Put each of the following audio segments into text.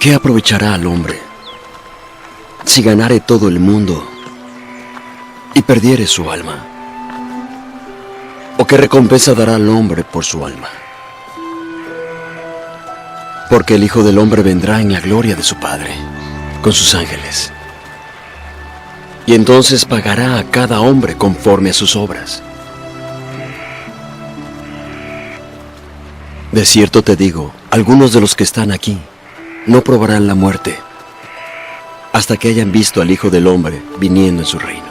¿Qué aprovechará al hombre si ganare todo el mundo y perdiere su alma? ¿O qué recompensa dará al hombre por su alma? Porque el Hijo del Hombre vendrá en la gloria de su Padre, con sus ángeles. Y entonces pagará a cada hombre conforme a sus obras. De cierto te digo, algunos de los que están aquí no probarán la muerte hasta que hayan visto al Hijo del Hombre viniendo en su reino.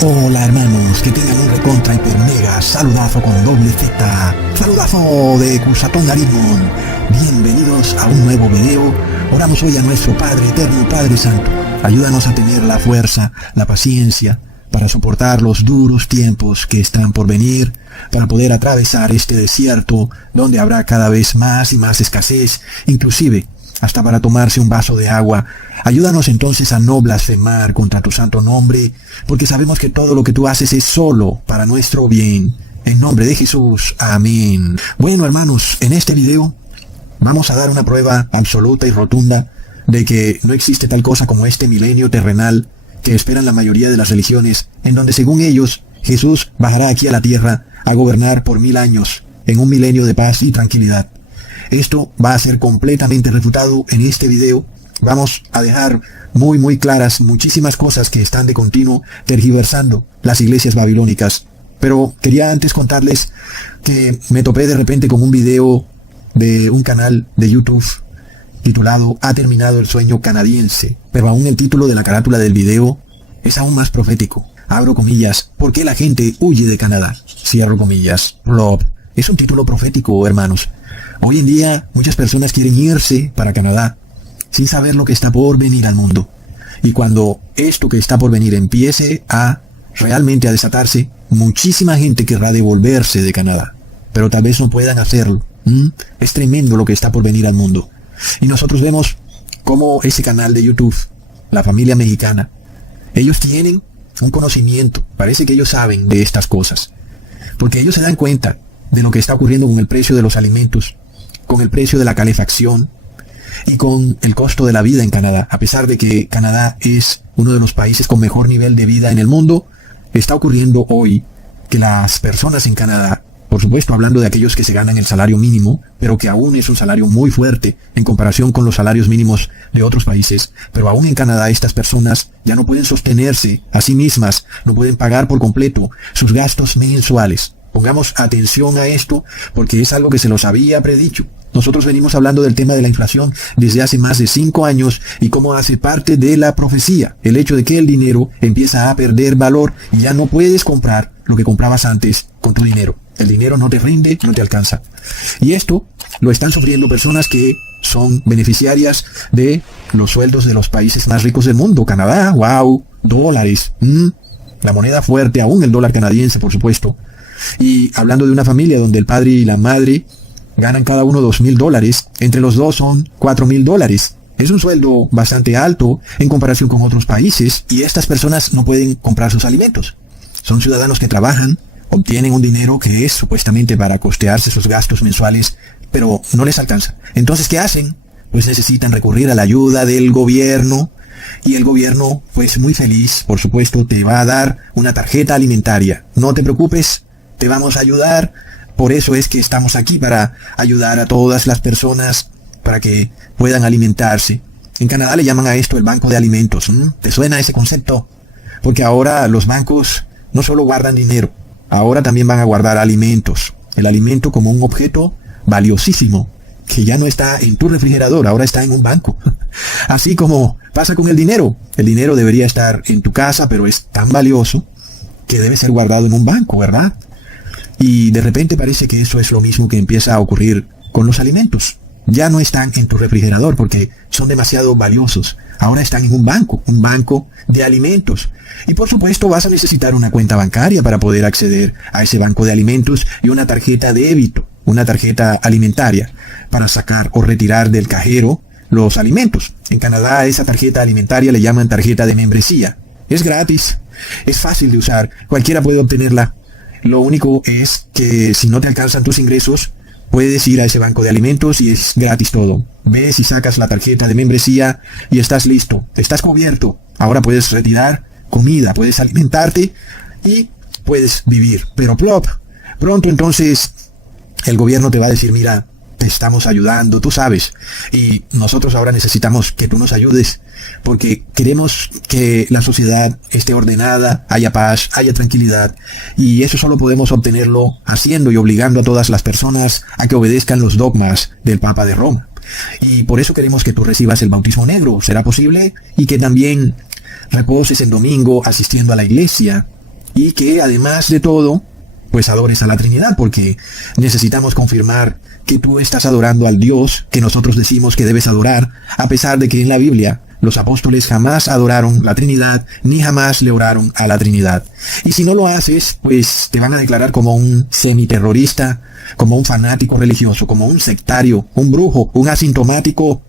Hola hermanos, que tengan un recontra hiper mega saludazo con doble Z, saludazo de Cusatón Arimón. Bienvenidos a un nuevo video. Oramos hoy a nuestro Padre Eterno, Padre Santo. Ayúdanos a tener la fuerza, la paciencia para soportar los duros tiempos que están por venir, para poder atravesar este desierto donde habrá cada vez más y más escasez, inclusive hasta para tomarse un vaso de agua. Ayúdanos entonces a no blasfemar contra tu santo nombre, porque sabemos que todo lo que tú haces es solo para nuestro bien. En nombre de Jesús, amén. Bueno hermanos, en este video vamos a dar una prueba absoluta y rotunda de que no existe tal cosa como este milenio terrenal que esperan la mayoría de las religiones, en donde según ellos, Jesús bajará aquí a la tierra a gobernar por 1000 años, en un milenio de paz y tranquilidad. Esto va a ser completamente refutado en este video. Vamos a dejar muy claras muchísimas cosas que están de continuo tergiversando las iglesias babilónicas. Pero quería antes contarles que me topé de repente con un video de un canal de YouTube titulado "Ha terminado el sueño canadiense", pero aún el título de la carátula del video es aún más profético. Abro comillas, ¿por qué la gente huye de Canadá? Cierro comillas. Rob, es un título profético, hermanos. Hoy en día muchas personas quieren irse para Canadá sin saber lo que está por venir al mundo. Y cuando esto que está por venir empiece a realmente a desatarse, muchísima gente querrá devolverse de Canadá, pero tal vez no puedan hacerlo. Es tremendo lo que está por venir al mundo. Y nosotros vemos cómo ese canal de YouTube, la familia mexicana, ellos tienen un conocimiento, parece que ellos saben de estas cosas, porque ellos se dan cuenta de lo que está ocurriendo con el precio de los alimentos, con el precio de la calefacción y con el costo de la vida en Canadá. A pesar de que Canadá es uno de los países con mejor nivel de vida en el mundo, está ocurriendo hoy que las personas en Canadá, por supuesto hablando de aquellos que se ganan el salario mínimo, pero que aún es un salario muy fuerte en comparación con los salarios mínimos de otros países, pero aún en Canadá estas personas ya no pueden sostenerse a sí mismas, no pueden pagar por completo sus gastos mensuales. Pongamos atención a esto porque es algo que se los había predicho. Nosotros venimos hablando del tema de la inflación desde hace más de 5 años y cómo hace parte de la profecía. El hecho de que el dinero empieza a perder valor y ya no puedes comprar lo que comprabas antes con tu dinero. El dinero no te rinde, no te alcanza. Y esto lo están sufriendo personas que son beneficiarias de los sueldos de los países más ricos del mundo. Canadá, wow, dólares, la moneda fuerte, aún el dólar canadiense, por supuesto. Y hablando de una familia donde el padre y la madre ganan cada uno $2000, entre los dos son $4000. Es un sueldo bastante alto en comparación con otros países y estas personas no pueden comprar sus alimentos. Son ciudadanos que trabajan, obtienen un dinero que es supuestamente para costearse sus gastos mensuales, pero no les alcanza. Entonces, ¿qué hacen? Pues necesitan recurrir a la ayuda del gobierno y el gobierno, pues muy feliz, por supuesto, te va a dar una tarjeta alimentaria. No te preocupes, te vamos a ayudar. Por eso es que estamos aquí, para ayudar a todas las personas para que puedan alimentarse. En Canadá le llaman a esto el banco de alimentos. ¿Te suena ese concepto? Porque ahora los bancos no solo guardan dinero, ahora también van a guardar alimentos. El alimento como un objeto valiosísimo, que ya no está en tu refrigerador, ahora está en un banco. Así como pasa con el dinero. El dinero debería estar en tu casa, pero es tan valioso que debe ser guardado en un banco, ¿verdad? Y de repente parece que eso es lo mismo que empieza a ocurrir con los alimentos. Ya no están en tu refrigerador porque son demasiado valiosos. Ahora están en un banco de alimentos. Y por supuesto vas a necesitar una cuenta bancaria para poder acceder a ese banco de alimentos y una tarjeta de débito, una tarjeta alimentaria, para sacar o retirar del cajero los alimentos. En Canadá a esa tarjeta alimentaria le llaman tarjeta de membresía. Es gratis, es fácil de usar, cualquiera puede obtenerla. Lo único es que si no te alcanzan tus ingresos, puedes ir a ese banco de alimentos y es gratis todo. Ves y sacas la tarjeta de membresía y estás listo, estás cubierto. Ahora puedes retirar comida, puedes alimentarte y puedes vivir. Pero pronto entonces el gobierno te va a decir, mira, te estamos ayudando, tú sabes, y nosotros ahora necesitamos que tú nos ayudes porque queremos que la sociedad esté ordenada, haya paz, haya tranquilidad, y eso solo podemos obtenerlo haciendo y obligando a todas las personas a que obedezcan los dogmas del Papa de Roma. Y por eso queremos que tú recibas el bautismo negro, ¿será posible? Y que también reposes en domingo asistiendo a la iglesia, y que además de todo, pues adores a la Trinidad, porque necesitamos confirmar que tú estás adorando al Dios que nosotros decimos que debes adorar, a pesar de que en la Biblia los apóstoles jamás adoraron la Trinidad, ni jamás le oraron a la Trinidad. Y si no lo haces, pues te van a declarar como un semiterrorista, como un fanático religioso, como un sectario, un brujo, un asintomático.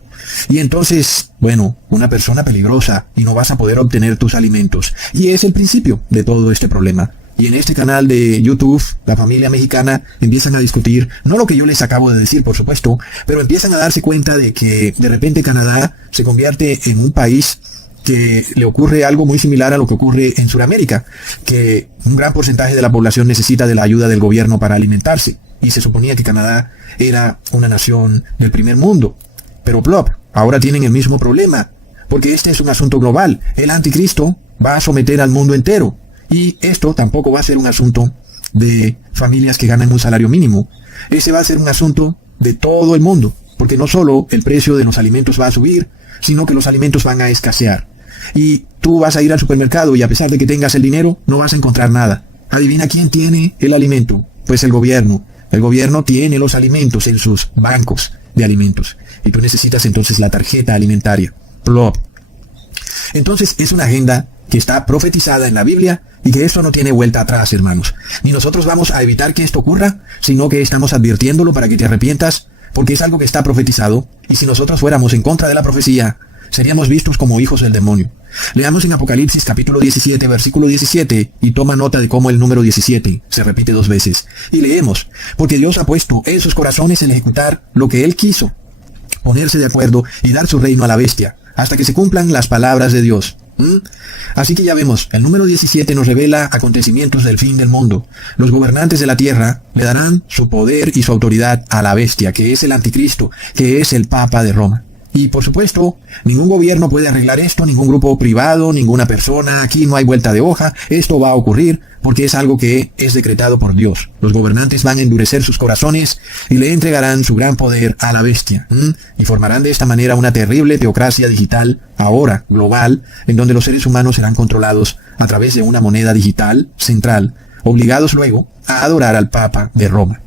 Y entonces, bueno, una persona peligrosa, y no vas a poder obtener tus alimentos. Y es el principio de todo este problema. Y en este canal de YouTube, la familia mexicana, empiezan a discutir, no lo que yo les acabo de decir, por supuesto, pero empiezan a darse cuenta de que de repente Canadá se convierte en un país que le ocurre algo muy similar a lo que ocurre en Sudamérica, que un gran porcentaje de la población necesita de la ayuda del gobierno para alimentarse. Y se suponía que Canadá era una nación del primer mundo. Pero ahora tienen el mismo problema, porque este es un asunto global. El anticristo va a someter al mundo entero. Y esto tampoco va a ser un asunto de familias que ganan un salario mínimo. Ese va a ser un asunto de todo el mundo, porque no solo el precio de los alimentos va a subir, sino que los alimentos van a escasear. Y tú vas a ir al supermercado y a pesar de que tengas el dinero, no vas a encontrar nada. Adivina quién tiene el alimento. Pues el gobierno. El gobierno tiene los alimentos en sus bancos de alimentos. Y tú necesitas entonces la tarjeta alimentaria. Entonces es una agenda que está profetizada en la Biblia y que esto no tiene vuelta atrás, hermanos. Ni nosotros vamos a evitar que esto ocurra, sino que estamos advirtiéndolo para que te arrepientas, porque es algo que está profetizado, y si nosotros fuéramos en contra de la profecía, seríamos vistos como hijos del demonio. Leamos en Apocalipsis capítulo 17, versículo 17, y toma nota de cómo el número 17 se repite 2 veces. Y leemos, porque Dios ha puesto en sus corazones el ejecutar lo que Él quiso, ponerse de acuerdo y dar su reino a la bestia, hasta que se cumplan las palabras de Dios. Así que ya vemos, el número 17 nos revela acontecimientos del fin del mundo. Los gobernantes de la tierra le darán su poder y su autoridad a la bestia, que es el anticristo, que es el Papa de Roma. Y por supuesto, ningún gobierno puede arreglar esto, ningún grupo privado, ninguna persona, aquí no hay vuelta de hoja, esto va a ocurrir porque es algo que es decretado por Dios. Los gobernantes van a endurecer sus corazones y le entregarán su gran poder a la bestia, y formarán de esta manera una terrible teocracia digital, ahora global, en donde los seres humanos serán controlados a través de una moneda digital central, obligados luego a adorar al Papa de Roma.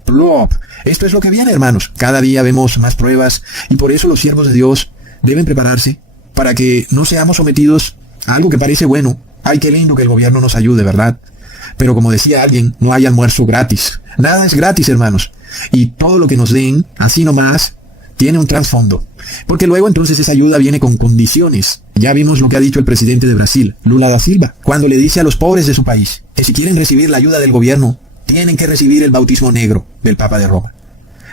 Esto es lo que viene, hermanos. Cada día vemos más pruebas y por eso los siervos de Dios deben prepararse para que no seamos sometidos a algo que parece bueno. Ay, qué lindo que el gobierno nos ayude, ¿verdad? Pero como decía alguien, no hay almuerzo gratis. Nada es gratis, hermanos. Y todo lo que nos den, así nomás, tiene un trasfondo. Porque luego entonces esa ayuda viene con condiciones. Ya vimos lo que ha dicho el presidente de Brasil, Lula da Silva, cuando le dice a los pobres de su país que si quieren recibir la ayuda del gobierno, tienen que recibir el bautismo negro del Papa de Roma.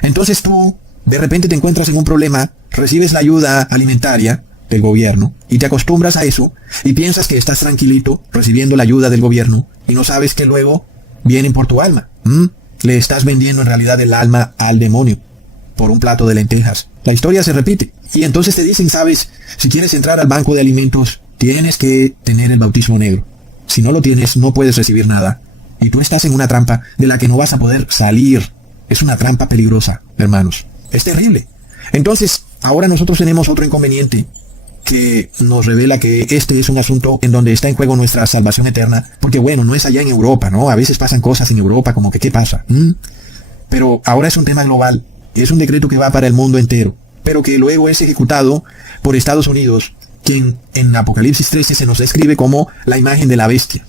Entonces tú, de repente te encuentras en un problema, recibes la ayuda alimentaria del gobierno y te acostumbras a eso y piensas que estás tranquilito recibiendo la ayuda del gobierno y no sabes que luego vienen por tu alma. Le estás vendiendo en realidad el alma al demonio por un plato de lentejas. La historia se repite. Y entonces te dicen, sabes, si quieres entrar al banco de alimentos, tienes que tener el bautismo negro. Si no lo tienes, no puedes recibir nada. Y tú estás en una trampa de la que no vas a poder salir. Es una trampa peligrosa, hermanos. Es terrible. Entonces, ahora nosotros tenemos otro inconveniente que nos revela que este es un asunto en donde está en juego nuestra salvación eterna. Porque bueno, no es allá en Europa, ¿no? A veces pasan cosas en Europa como que ¿qué pasa? Pero ahora es un tema global. Es un decreto que va para el mundo entero, pero que luego es ejecutado por Estados Unidos, quien en Apocalipsis 13 se nos describe como la imagen de la bestia.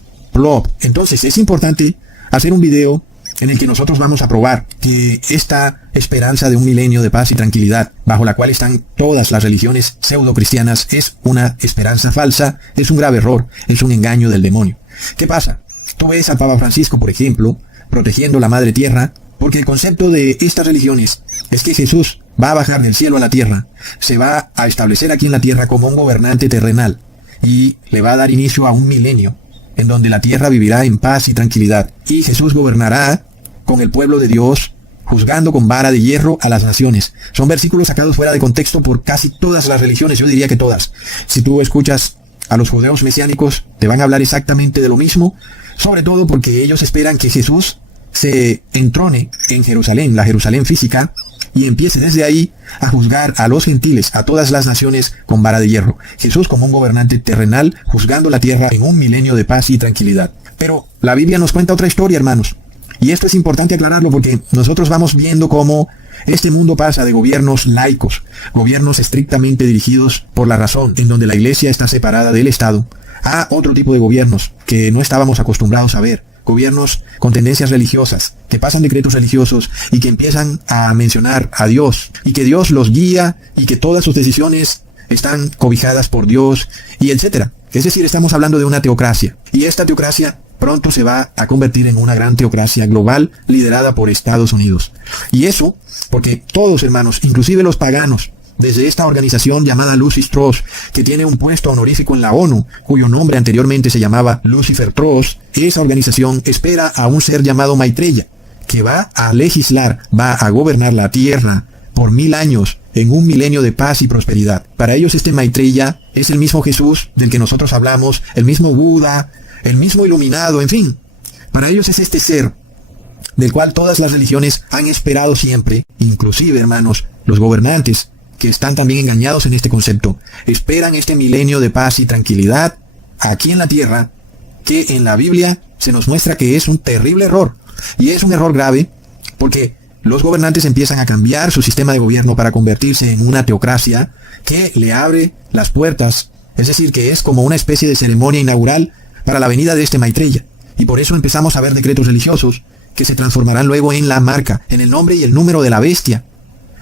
Entonces es importante hacer un video en el que nosotros vamos a probar que esta esperanza de un milenio de paz y tranquilidad, bajo la cual están todas las religiones pseudo-cristianas, es una esperanza falsa, es un grave error, es un engaño del demonio. ¿Qué pasa? Tú ves al Papa Francisco, por ejemplo, protegiendo la madre tierra, Porque el concepto de estas religiones es que Jesús va a bajar del cielo a la tierra, se va a establecer aquí en la tierra como un gobernante terrenal y le va a dar inicio a un milenio en donde la tierra vivirá en paz y tranquilidad. Y Jesús gobernará con el pueblo de Dios, juzgando con vara de hierro a las naciones. Son versículos sacados fuera de contexto por casi todas las religiones, yo diría que todas. Si tú escuchas a los judeos mesiánicos, te van a hablar exactamente de lo mismo, sobre todo porque ellos esperan que Jesús se entrone en Jerusalén, la Jerusalén física, y empiece desde ahí a juzgar a los gentiles, a todas las naciones con vara de hierro. Jesús como un gobernante terrenal, juzgando la tierra en un milenio de paz y tranquilidad. Pero la Biblia nos cuenta otra historia, hermanos. Y esto es importante aclararlo porque nosotros vamos viendo cómo este mundo pasa de gobiernos laicos, gobiernos estrictamente dirigidos por la razón, en donde la iglesia está separada del Estado, a otro tipo de gobiernos que no estábamos acostumbrados a ver. Gobiernos con tendencias religiosas, que pasan decretos religiosos y que empiezan a mencionar a Dios, y que Dios los guía y que todas sus decisiones están cobijadas por Dios, y etcétera. Es decir, estamos hablando de una teocracia. Y esta teocracia pronto se va a convertir en una gran teocracia global liderada por Estados Unidos. Y eso porque todos, hermanos, inclusive los paganos, desde esta organización llamada Lucis Trust, que tiene un puesto honorífico en la ONU, cuyo nombre anteriormente se llamaba Lucifer Trust, esa organización espera a un ser llamado Maitreya, que va a legislar, va a gobernar la tierra por 1000 años, en un milenio de paz y prosperidad. Para ellos este Maitreya es el mismo Jesús del que nosotros hablamos, el mismo Buda, el mismo iluminado, en fin. Para ellos es este ser del cual todas las religiones han esperado siempre, inclusive, hermanos, los gobernantes, que están también engañados en este concepto, esperan este milenio de paz y tranquilidad aquí en la tierra, que en la Biblia se nos muestra que es un terrible error. Y es un error grave porque los gobernantes empiezan a cambiar su sistema de gobierno para convertirse en una teocracia que le abre las puertas, es decir, que es como una especie de ceremonia inaugural para la venida de este Maitreya. Y por eso empezamos a ver decretos religiosos que se transformarán luego en la marca, en el nombre y el número de la bestia.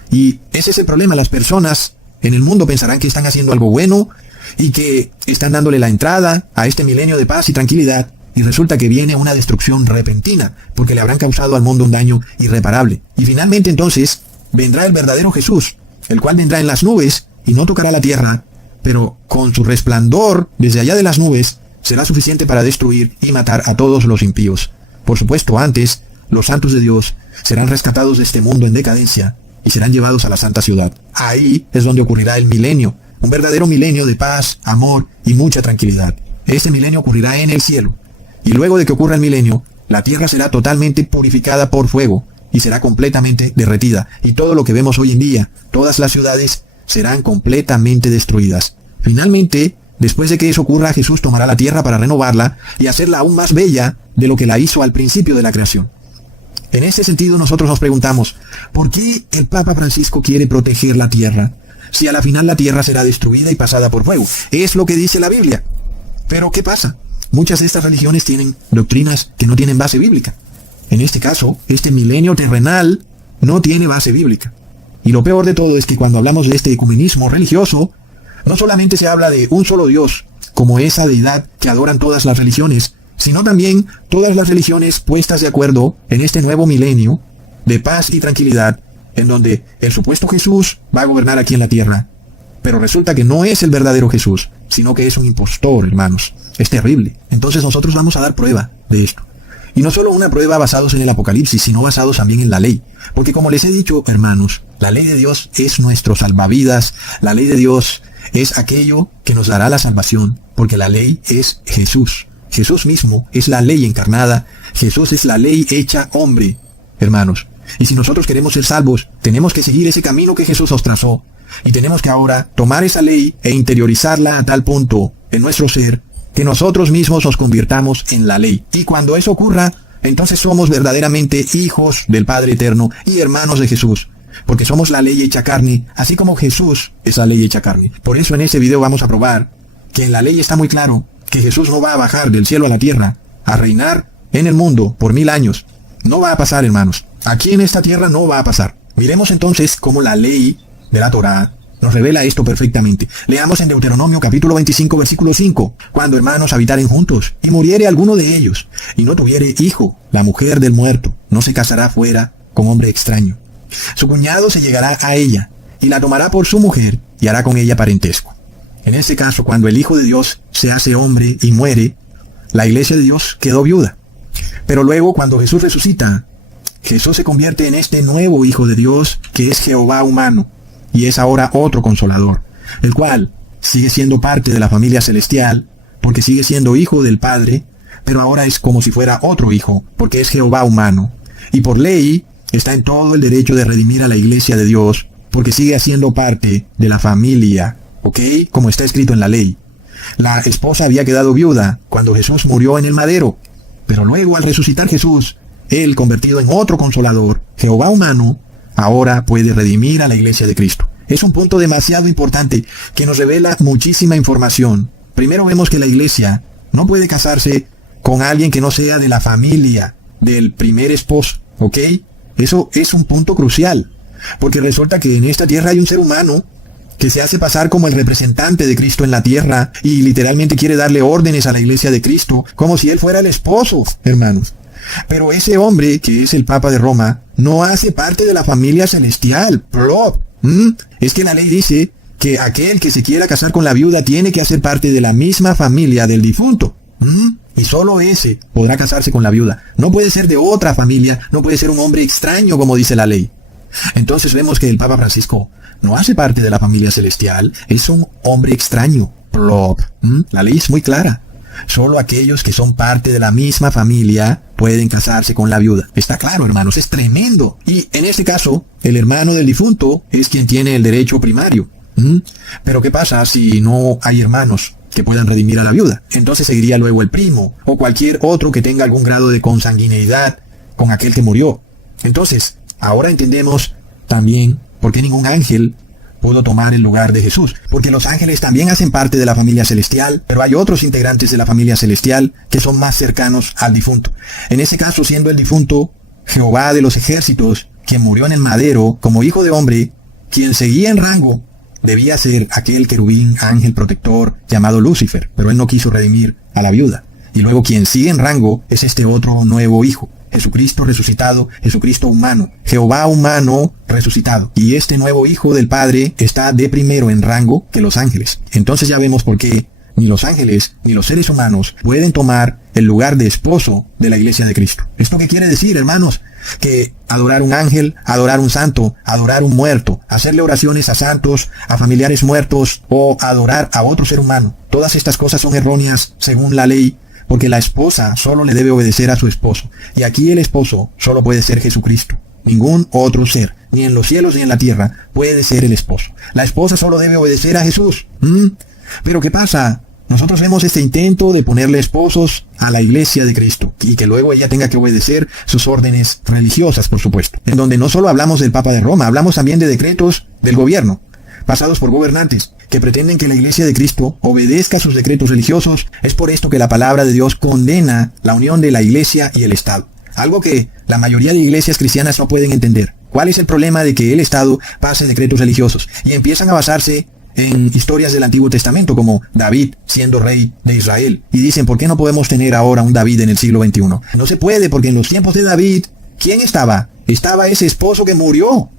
Y ese es el problema. Las personas en el mundo pensarán que están haciendo algo bueno y que están dándole la entrada a este milenio de paz y tranquilidad, y resulta que viene una destrucción repentina porque le habrán causado al mundo un daño irreparable. Y finalmente entonces vendrá el verdadero Jesús, el cual vendrá en las nubes y no tocará la tierra, pero con su resplandor desde allá de las nubes será suficiente para destruir y matar a todos los impíos. Por supuesto, antes los santos de Dios serán rescatados de este mundo en decadencia y serán llevados a la santa ciudad. Ahí es donde ocurrirá el milenio, un verdadero milenio de paz, amor y mucha tranquilidad. Este milenio ocurrirá en el cielo. Y luego de que ocurra el milenio, la tierra será totalmente purificada por fuego y será completamente derretida. Y todo lo que vemos hoy en día, todas las ciudades, serán completamente destruidas. Finalmente, después de que eso ocurra, Jesús tomará la tierra para renovarla y hacerla aún más bella de lo que la hizo al principio de la creación. En ese sentido nosotros nos preguntamos, ¿por qué el Papa Francisco quiere proteger la tierra si a la final la tierra será destruida y pasada por fuego? Es lo que dice la Biblia. Pero ¿qué pasa? Muchas de estas religiones tienen doctrinas que no tienen base bíblica. En este caso, este milenio terrenal no tiene base bíblica. Y lo peor de todo es que cuando hablamos de este ecumenismo religioso, no solamente se habla de un solo Dios, como esa deidad que adoran todas las religiones, sino también todas las religiones puestas de acuerdo en este nuevo milenio de paz y tranquilidad, en donde el supuesto Jesús va a gobernar aquí en la tierra. Pero resulta que no es el verdadero Jesús, sino que es un impostor, hermanos. Es terrible. Entonces nosotros vamos a dar prueba de esto. Y no solo una prueba basados en el Apocalipsis, sino basados también en la ley. Porque como les he dicho, hermanos, la ley de Dios es nuestro salvavidas. La ley de Dios es aquello que nos dará la salvación, porque la ley es Jesús. Jesús mismo es la ley encarnada. Jesús es la ley hecha hombre, hermanos. Y si nosotros queremos ser salvos, tenemos que seguir ese camino que Jesús nos trazó. Y tenemos que ahora tomar esa ley e interiorizarla a tal punto en nuestro ser que nosotros mismos nos convirtamos en la ley. Y cuando eso ocurra, entonces somos verdaderamente hijos del Padre Eterno y hermanos de Jesús. Porque somos la ley hecha carne, así como Jesús es la ley hecha carne. Por eso en este video vamos a probar que en la ley está muy claro que Jesús no va a bajar del cielo a la tierra a reinar en el mundo por 1000 años. No va a pasar, hermanos. Aquí en esta tierra no va a pasar. Miremos entonces cómo la ley de la Torá nos revela esto perfectamente. Leamos en Deuteronomio capítulo 25 versículo 5. Cuando hermanos habitaren juntos, y muriere alguno de ellos, y no tuviere hijo, la mujer del muerto no se casará fuera con hombre extraño. Su cuñado se llegará a ella y la tomará por su mujer y hará con ella parentesco. En este caso, cuando el Hijo de Dios se hace hombre y muere, la iglesia de Dios quedó viuda. Pero luego, cuando Jesús resucita, Jesús se convierte en este nuevo Hijo de Dios, que es Jehová humano, y es ahora otro consolador, el cual sigue siendo parte de la familia celestial, porque sigue siendo hijo del Padre, pero ahora es como si fuera otro hijo, porque es Jehová humano. Y por ley, está en todo el derecho de redimir a la iglesia de Dios, porque sigue siendo parte de la familia, ¿ok? Como está escrito en la ley. La esposa había quedado viuda cuando Jesús murió en el madero, pero luego al resucitar Jesús, Él, convertido en otro consolador, Jehová humano, ahora puede redimir a la iglesia de Cristo. Es un punto demasiado importante que nos revela muchísima información. Primero vemos que la iglesia no puede casarse con alguien que no sea de la familia del primer esposo, ¿ok? Eso es un punto crucial, porque resulta que en esta tierra hay un ser humano que se hace pasar como el representante de Cristo en la tierra y literalmente quiere darle órdenes a la iglesia de Cristo, como si él fuera el esposo, hermanos. Pero ese hombre, que es el Papa de Roma, no hace parte de la familia celestial. ¡Plop! Es que la ley dice que aquel que se quiera casar con la viuda tiene que hacer parte de la misma familia del difunto. Y solo ese podrá casarse con la viuda. No puede ser de otra familia, no puede ser un hombre extraño como dice la ley. Entonces vemos que el Papa Francisco no hace parte de la familia celestial, es un hombre extraño. Plop. La ley es muy clara. Solo aquellos que son parte de la misma familia pueden casarse con la viuda. Está claro, hermanos, es tremendo. Y en este caso, el hermano del difunto es quien tiene el derecho primario. Pero ¿qué pasa si no hay hermanos que puedan redimir a la viuda? Entonces seguiría luego el primo o cualquier otro que tenga algún grado de consanguineidad con aquel que murió. Entonces, ahora entendemos también por qué ningún ángel pudo tomar el lugar de Jesús, porque los ángeles también hacen parte de la familia celestial, pero hay otros integrantes de la familia celestial que son más cercanos al difunto. En ese caso, siendo el difunto Jehová de los ejércitos, quien murió en el madero como hijo de hombre, quien seguía en rango debía ser aquel querubín ángel protector llamado Lucifer, pero él no quiso redimir a la viuda. Y luego quien sigue en rango es este otro nuevo hijo, Jesucristo resucitado, Jesucristo humano, Jehová humano resucitado. Y este nuevo hijo del Padre está de primero en rango que los ángeles. Entonces ya vemos por qué ni los ángeles ni los seres humanos pueden tomar el lugar de esposo de la iglesia de Cristo. ¿Esto qué quiere decir, hermanos? Que adorar un ángel, adorar un santo, adorar un muerto, hacerle oraciones a santos, a familiares muertos o adorar a otro ser humano, todas estas cosas son erróneas según la ley, porque la esposa solo le debe obedecer a su esposo. Y aquí el esposo solo puede ser Jesucristo. Ningún otro ser, ni en los cielos ni en la tierra, puede ser el esposo. La esposa solo debe obedecer a Jesús. Pero ¿qué pasa? Nosotros vemos este intento de ponerle esposos a la iglesia de Cristo, y que luego ella tenga que obedecer sus órdenes religiosas, por supuesto. En donde no solo hablamos del Papa de Roma, hablamos también de decretos del gobierno, pasados por gobernantes, que pretenden que la iglesia de Cristo obedezca sus decretos religiosos. Es por esto que la palabra de Dios condena la unión de la iglesia y el Estado. Algo que la mayoría de iglesias cristianas no pueden entender. ¿Cuál es el problema de que el Estado pase decretos religiosos? Y empiezan a basarse en historias del Antiguo Testamento, como David siendo rey de Israel. Y dicen, ¿por qué no podemos tener ahora un David en el siglo XXI? No se puede, porque en los tiempos de David, ¿quién estaba? Estaba ese esposo que murió.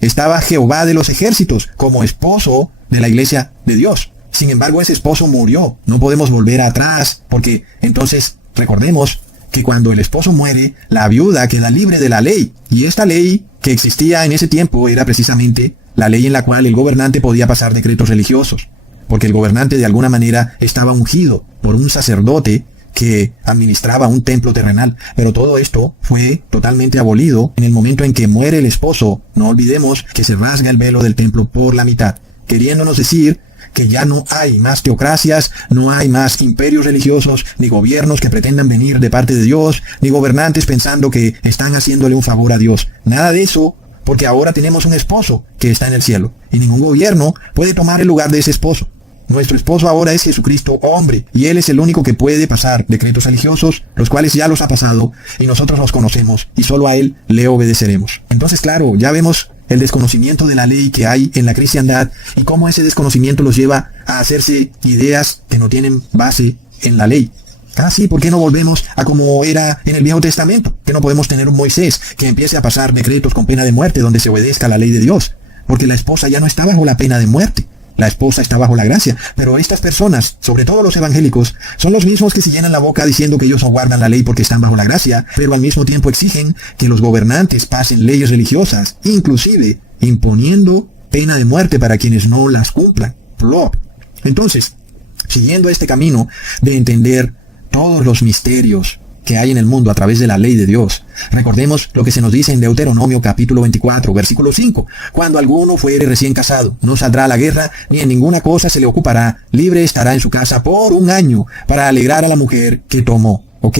Estaba Jehová de los ejércitos como esposo de la iglesia de Dios. Sin embargo, ese esposo murió. No podemos volver atrás, porque entonces recordemos que cuando el esposo muere, la viuda queda libre de la ley. Y esta ley que existía en ese tiempo era precisamente la ley en la cual el gobernante podía pasar decretos religiosos, porque el gobernante de alguna manera estaba ungido por un sacerdote que administraba un templo terrenal. Pero todo esto fue totalmente abolido en el momento en que muere el esposo. No olvidemos que se rasga el velo del templo por la mitad, queriéndonos decir que ya no hay más teocracias, no hay más imperios religiosos, ni gobiernos que pretendan venir de parte de Dios, ni gobernantes pensando que están haciéndole un favor a Dios. Nada de eso, porque ahora tenemos un esposo que está en el cielo, y ningún gobierno puede tomar el lugar de ese esposo. Nuestro esposo ahora es Jesucristo hombre, y Él es el único que puede pasar decretos religiosos, los cuales ya los ha pasado, y nosotros los conocemos, y solo a Él le obedeceremos. Entonces, claro, ya vemos el desconocimiento de la ley que hay en la cristiandad, y cómo ese desconocimiento los lleva a hacerse ideas que no tienen base en la ley. Ah, sí, ¿por qué no volvemos a como era en el Viejo Testamento? Que no podemos tener un Moisés que empiece a pasar decretos con pena de muerte donde se obedezca la ley de Dios. Porque la esposa ya no está bajo la pena de muerte. La esposa está bajo la gracia. Pero estas personas, sobre todo los evangélicos, son los mismos que se llenan la boca diciendo que ellos no guardan la ley porque están bajo la gracia, pero al mismo tiempo exigen que los gobernantes pasen leyes religiosas, inclusive imponiendo pena de muerte para quienes no las cumplan. Plop. Entonces, siguiendo este camino de entender todos los misterios que hay en el mundo a través de la ley de Dios. Recordemos lo que se nos dice en Deuteronomio capítulo 24, versículo 5. Cuando alguno fuere recién casado, no saldrá a la guerra, ni en ninguna cosa se le ocupará, libre estará en su casa por un año, para alegrar a la mujer que tomó. ¿Ok?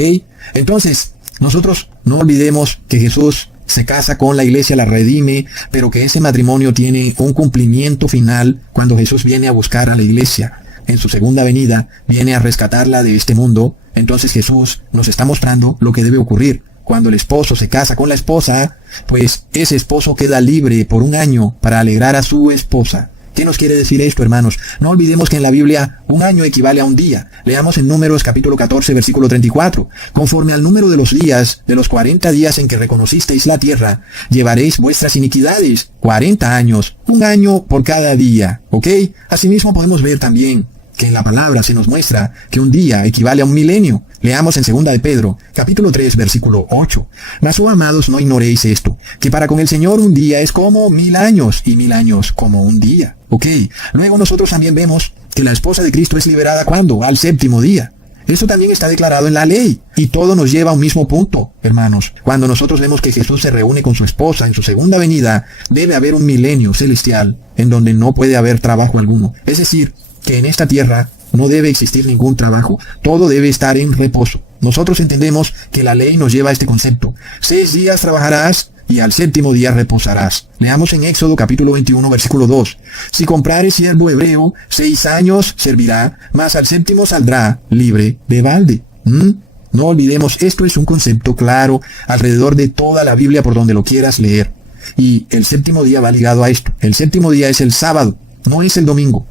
Entonces, nosotros no olvidemos que Jesús se casa con la iglesia, la redime, pero que ese matrimonio tiene un cumplimiento final cuando Jesús viene a buscar a la iglesia. En su segunda venida viene a rescatarla de este mundo. Entonces Jesús nos está mostrando lo que debe ocurrir. Cuando el esposo se casa con la esposa, pues ese esposo queda libre por un año para alegrar a su esposa. ¿Qué nos quiere decir esto, hermanos? No olvidemos que en la Biblia un año equivale a un día. Leamos en Números capítulo 14, versículo 34. Conforme al número de los días, de los 40 días en que reconocisteis la tierra, llevaréis vuestras iniquidades, 40 años, un año por cada día. ¿Ok? Asimismo podemos ver también que en la palabra se nos muestra que un día equivale a un milenio. Leamos en 2 de Pedro, capítulo 3, versículo 8. Mas, oh amados, no ignoréis esto, que para con el Señor un día es como 1000 años, y 1000 años como un día. ¿Ok? Luego nosotros también vemos que la esposa de Cristo es liberada, ¿cuándo? Al séptimo día. Eso también está declarado en la ley. Y todo nos lleva a un mismo punto, hermanos. Cuando nosotros vemos que Jesús se reúne con su esposa en su segunda venida, debe haber un milenio celestial en donde no puede haber trabajo alguno. Es decir, que en esta tierra no debe existir ningún trabajo, todo debe estar en reposo. Nosotros entendemos que la ley nos lleva a este concepto. 6 días trabajarás y al séptimo día reposarás. Leamos en Éxodo capítulo 21, versículo 2. Si comprares siervo hebreo, 6 años servirá, mas al séptimo saldrá libre de balde. No olvidemos, esto es un concepto claro alrededor de toda la Biblia por donde lo quieras leer. Y el séptimo día va ligado a esto. El séptimo día es el sábado, no es el domingo.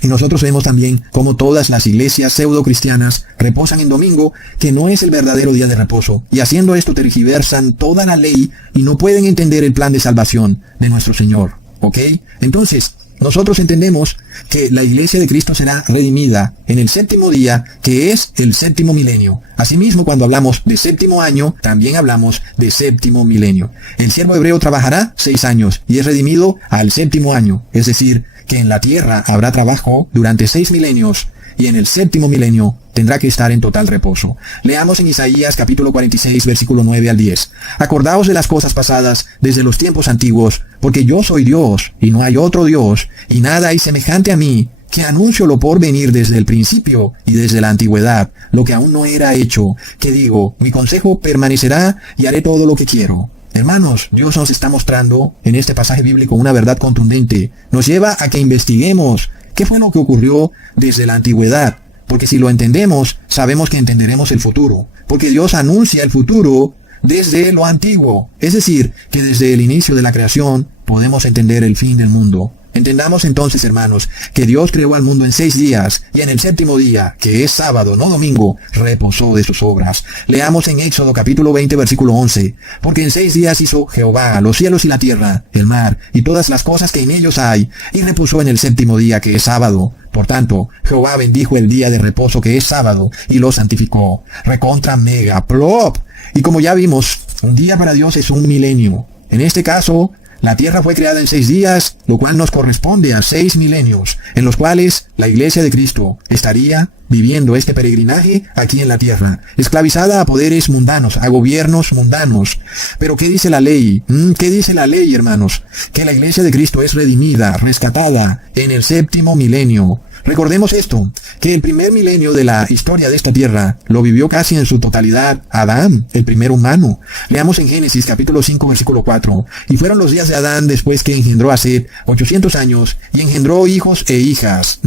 Y nosotros vemos también cómo todas las iglesias pseudo-cristianas reposan en domingo, que no es el verdadero día de reposo, y haciendo esto tergiversan toda la ley y no pueden entender el plan de salvación de nuestro Señor. ¿Ok? Entonces, nosotros entendemos que la iglesia de Cristo será redimida en el séptimo día, que es el séptimo milenio. Asimismo, cuando hablamos de séptimo año, también hablamos de séptimo milenio. El siervo hebreo trabajará 6 años y es redimido al séptimo año, es decir, que en la tierra habrá trabajo durante 6 milenios y en el séptimo milenio tendrá que estar en total reposo. Leamos en Isaías capítulo 46, versículo 9 al 10. Acordaos de las cosas pasadas desde los tiempos antiguos, porque yo soy Dios y no hay otro Dios, y nada hay semejante a mí, que anuncio lo por venir desde el principio y desde la antigüedad, lo que aún no era hecho, que digo, mi consejo permanecerá y haré todo lo que quiero. Hermanos, Dios nos está mostrando en este pasaje bíblico una verdad contundente. Nos lleva a que investiguemos qué fue lo que ocurrió desde la antigüedad. Porque si lo entendemos, sabemos que entenderemos el futuro. Porque Dios anuncia el futuro desde lo antiguo. Es decir, que desde el inicio de la creación podemos entender el fin del mundo. Entendamos entonces, hermanos, que Dios creó al mundo en 6 días, y en el séptimo día, que es sábado, no domingo, reposó de sus obras. Leamos en Éxodo capítulo 20, versículo 11. Porque en 6 días hizo Jehová los cielos y la tierra, el mar, y todas las cosas que en ellos hay, y reposó en el séptimo día, que es sábado. Por tanto, Jehová bendijo el día de reposo, que es sábado, y lo santificó. Recontra mega plop. Y como ya vimos, un día para Dios es un milenio. En este caso, la tierra fue creada en 6 días, lo cual nos corresponde a 6 milenios, en los cuales la iglesia de Cristo estaría viviendo este peregrinaje aquí en la tierra, esclavizada a poderes mundanos, a gobiernos mundanos. Pero ¿qué dice la ley? ¿Qué dice la ley, hermanos? Que la iglesia de Cristo es redimida, rescatada en el séptimo milenio. Recordemos esto, que el primer milenio de la historia de esta tierra lo vivió casi en su totalidad Adán, el primer humano. Leamos en Génesis capítulo 5, versículo 4. Y fueron los días de Adán después que engendró a Set 800 años y engendró hijos e hijas.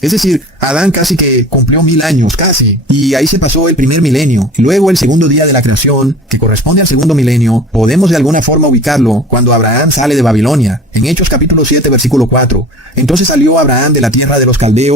Es decir, Adán casi que cumplió 1000 años, casi. Y ahí se pasó el primer milenio. Luego el segundo día de la creación, que corresponde al segundo milenio, podemos de alguna forma ubicarlo cuando Abraham sale de Babilonia. En Hechos capítulo 7, versículo 4. Entonces salió Abraham de la tierra de los caldeos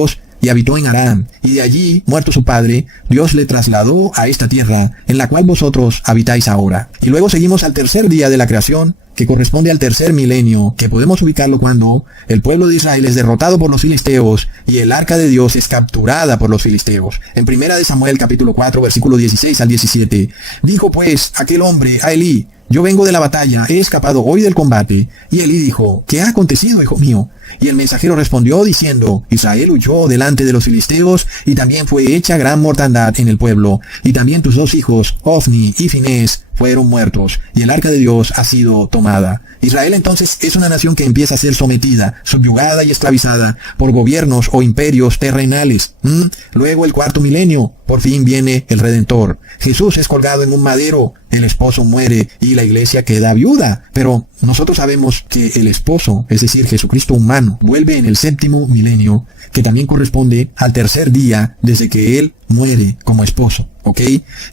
y habitó en Harán, y de allí, muerto su padre, Dios le trasladó a esta tierra, en la cual vosotros habitáis ahora. Y luego seguimos al tercer día de la creación, que corresponde al tercer milenio, que podemos ubicarlo cuando el pueblo de Israel es derrotado por los filisteos y el arca de Dios es capturada por los filisteos. En 1 de Samuel capítulo 4 versículo 16 al 17, dijo pues aquel hombre a Elí: yo vengo de la batalla, he escapado hoy del combate. Y Elí dijo: ¿qué ha acontecido, hijo mío? Y el mensajero respondió diciendo: Israel huyó delante de los filisteos, y también fue hecha gran mortandad en el pueblo, y también tus dos hijos, Ofni y Finés, fueron muertos, y el arca de Dios ha sido tomada. Israel entonces es una nación que empieza a ser sometida, subyugada y esclavizada por gobiernos o imperios terrenales. Luego el cuarto milenio, por fin viene el Redentor. Jesús es colgado en un madero, el esposo muere y la iglesia queda viuda. Pero nosotros sabemos que el esposo, es decir, Jesucristo humano, vuelve en el séptimo milenio, que también corresponde al tercer día desde que Él muere como esposo, ¿ok?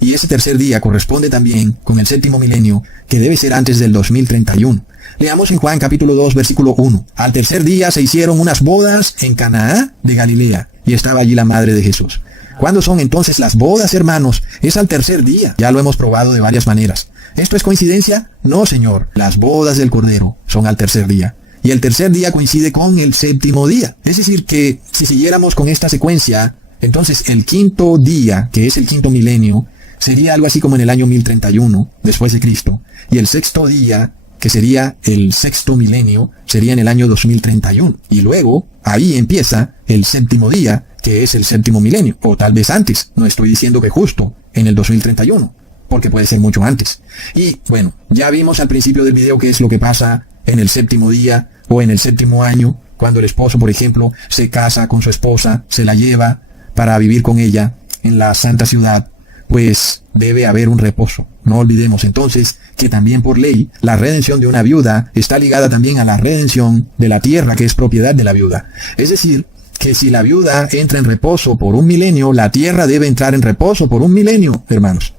Y ese tercer día corresponde también con el séptimo milenio, que debe ser antes del 2031. Leamos en Juan capítulo 2, versículo 1. Al tercer día se hicieron unas bodas en Canaá de Galilea, y estaba allí la madre de Jesús. ¿Cuándo son entonces las bodas, hermanos? Es al tercer día. Ya lo hemos probado de varias maneras. ¿Esto es coincidencia? No, señor. Las bodas del Cordero son al tercer día. Y el tercer día coincide con el séptimo día. Es decir, que si siguiéramos con esta secuencia, entonces el quinto día, que es el quinto milenio, sería algo así como en el año 1031, después de Cristo. Y el sexto día, que sería el sexto milenio, sería en el año 2031. Y luego, ahí empieza el séptimo día, que es el séptimo milenio, o tal vez antes. No estoy diciendo que justo en el 2031, porque puede ser mucho antes. Y bueno, ya vimos al principio del video qué es lo que pasa en el séptimo día o en el séptimo año, cuando el esposo, por ejemplo, se casa con su esposa, se la lleva para vivir con ella en la santa ciudad, pues debe haber un reposo. No olvidemos entonces que también por ley la redención de una viuda está ligada también a la redención de la tierra que es propiedad de la viuda. Es decir, que si la viuda entra en reposo por un milenio, la tierra debe entrar en reposo por un milenio, hermanos.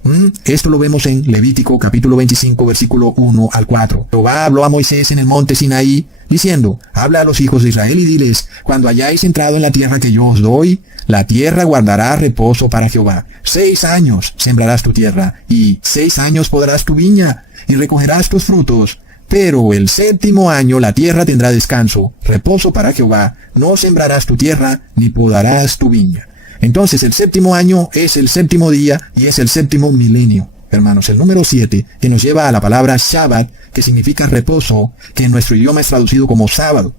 Esto lo vemos en Levítico capítulo 25, versículo 1 al 4. Jehová habló a Moisés en el monte Sinaí, diciendo: habla a los hijos de Israel y diles: cuando hayáis entrado en la tierra que yo os doy, la tierra guardará reposo para Jehová. 6 años sembrarás tu tierra, y 6 años podarás tu viña, y recogerás tus frutos. Pero el séptimo año la tierra tendrá descanso, reposo para Jehová. No sembrarás tu tierra, ni podarás tu viña. Entonces el séptimo año es el séptimo día y es el séptimo milenio. Hermanos, el número 7, que nos lleva a la palabra Shabbat, que significa reposo, que en nuestro idioma es traducido como sábado.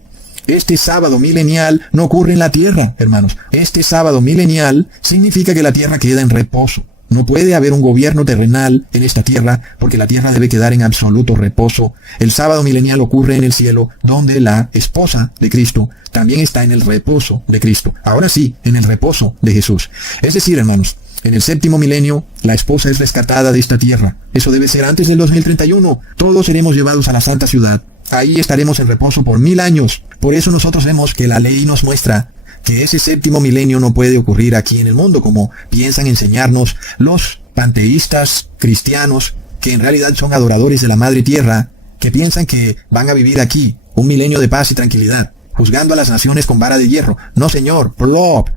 Este sábado milenial no ocurre en la tierra, hermanos. Este sábado milenial significa que la tierra queda en reposo. No puede haber un gobierno terrenal en esta tierra, porque la tierra debe quedar en absoluto reposo. El sábado milenial ocurre en el cielo, donde la esposa de Cristo también está en el reposo de Cristo. Ahora sí, en el reposo de Jesús. Es decir, hermanos, en el séptimo milenio, la esposa es rescatada de esta tierra. Eso debe ser antes del 2031. Todos seremos llevados a la santa ciudad. Ahí estaremos en reposo por 1000 años. Por eso nosotros vemos que la ley nos muestra que ese séptimo milenio no puede ocurrir aquí en el mundo, como piensan enseñarnos los panteístas cristianos, que en realidad son adoradores de la madre tierra, que piensan que van a vivir aquí un milenio de paz y tranquilidad, juzgando a las naciones con vara de hierro. No, señor, plop.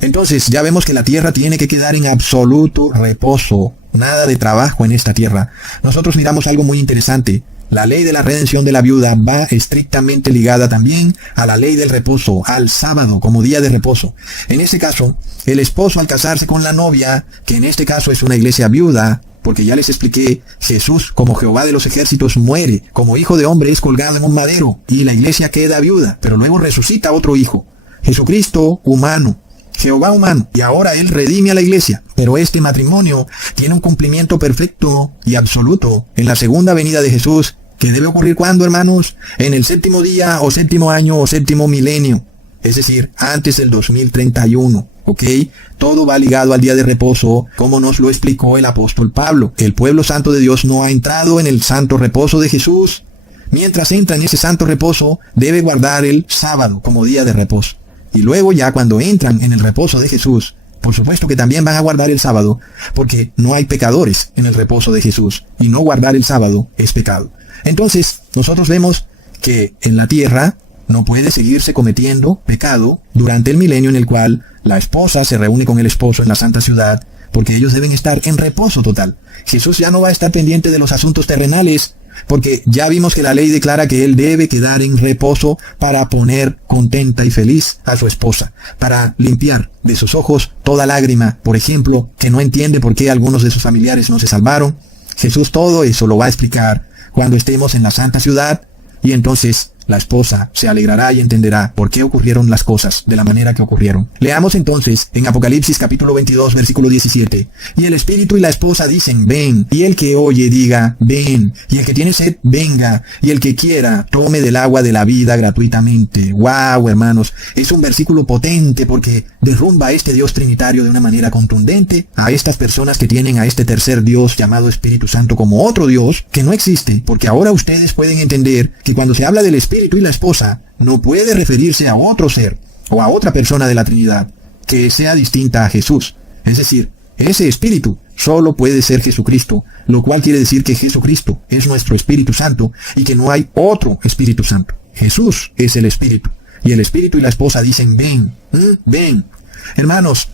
Entonces ya vemos que la tierra tiene que quedar en absoluto reposo, nada de trabajo en esta tierra. Nosotros miramos algo muy interesante. La ley de la redención de la viuda va estrictamente ligada también a la ley del reposo, al sábado como día de reposo. En este caso, el esposo al casarse con la novia, que en este caso es una iglesia viuda, porque ya les expliqué, Jesús como Jehová de los ejércitos muere, como hijo de hombre es colgado en un madero, y la iglesia queda viuda, pero luego resucita otro hijo, Jesucristo humano, Jehová humano, y ahora Él redime a la iglesia. Pero este matrimonio tiene un cumplimiento perfecto y absoluto en la segunda venida de Jesús, que debe ocurrir ¿cuándo, hermanos? En el séptimo día, o séptimo año, o séptimo milenio. Es decir, antes del 2031. ¿Ok? Todo va ligado al día de reposo, como nos lo explicó el apóstol Pablo. El pueblo santo de Dios no ha entrado en el santo reposo de Jesús. Mientras entra en ese santo reposo, debe guardar el sábado como día de reposo. Y luego ya cuando entran en el reposo de Jesús, por supuesto que también van a guardar el sábado, porque no hay pecadores en el reposo de Jesús, y no guardar el sábado es pecado. Entonces, nosotros vemos que en la tierra no puede seguirse cometiendo pecado durante el milenio en el cual la esposa se reúne con el esposo en la santa ciudad, porque ellos deben estar en reposo total. Jesús ya no va a estar pendiente de los asuntos terrenales, porque ya vimos que la ley declara que él debe quedar en reposo para poner contenta y feliz a su esposa, para limpiar de sus ojos toda lágrima, por ejemplo, que no entiende por qué algunos de sus familiares no se salvaron. Jesús todo eso lo va a explicar cuando estemos en la santa ciudad, y entonces la esposa se alegrará y entenderá por qué ocurrieron las cosas de la manera que ocurrieron. Leamos entonces en Apocalipsis capítulo 22, versículo 17. Y el espíritu y la esposa dicen, ven. Y el que oye diga, ven. Y el que tiene sed, venga. Y el que quiera, tome del agua de la vida gratuitamente. ¡Wow, hermanos! Es un versículo potente porque derrumba a este Dios trinitario de una manera contundente a estas personas que tienen a este tercer Dios llamado Espíritu Santo como otro Dios que no existe, porque ahora ustedes pueden entender que cuando se habla del Espíritu y la esposa, no puede referirse a otro ser o a otra persona de la Trinidad que sea distinta a Jesús. Es decir, ese Espíritu solo puede ser Jesucristo, lo cual quiere decir que Jesucristo es nuestro Espíritu Santo y que no hay otro Espíritu Santo. Jesús es el Espíritu. Y el Espíritu y la esposa dicen, ven, ven. Hermanos,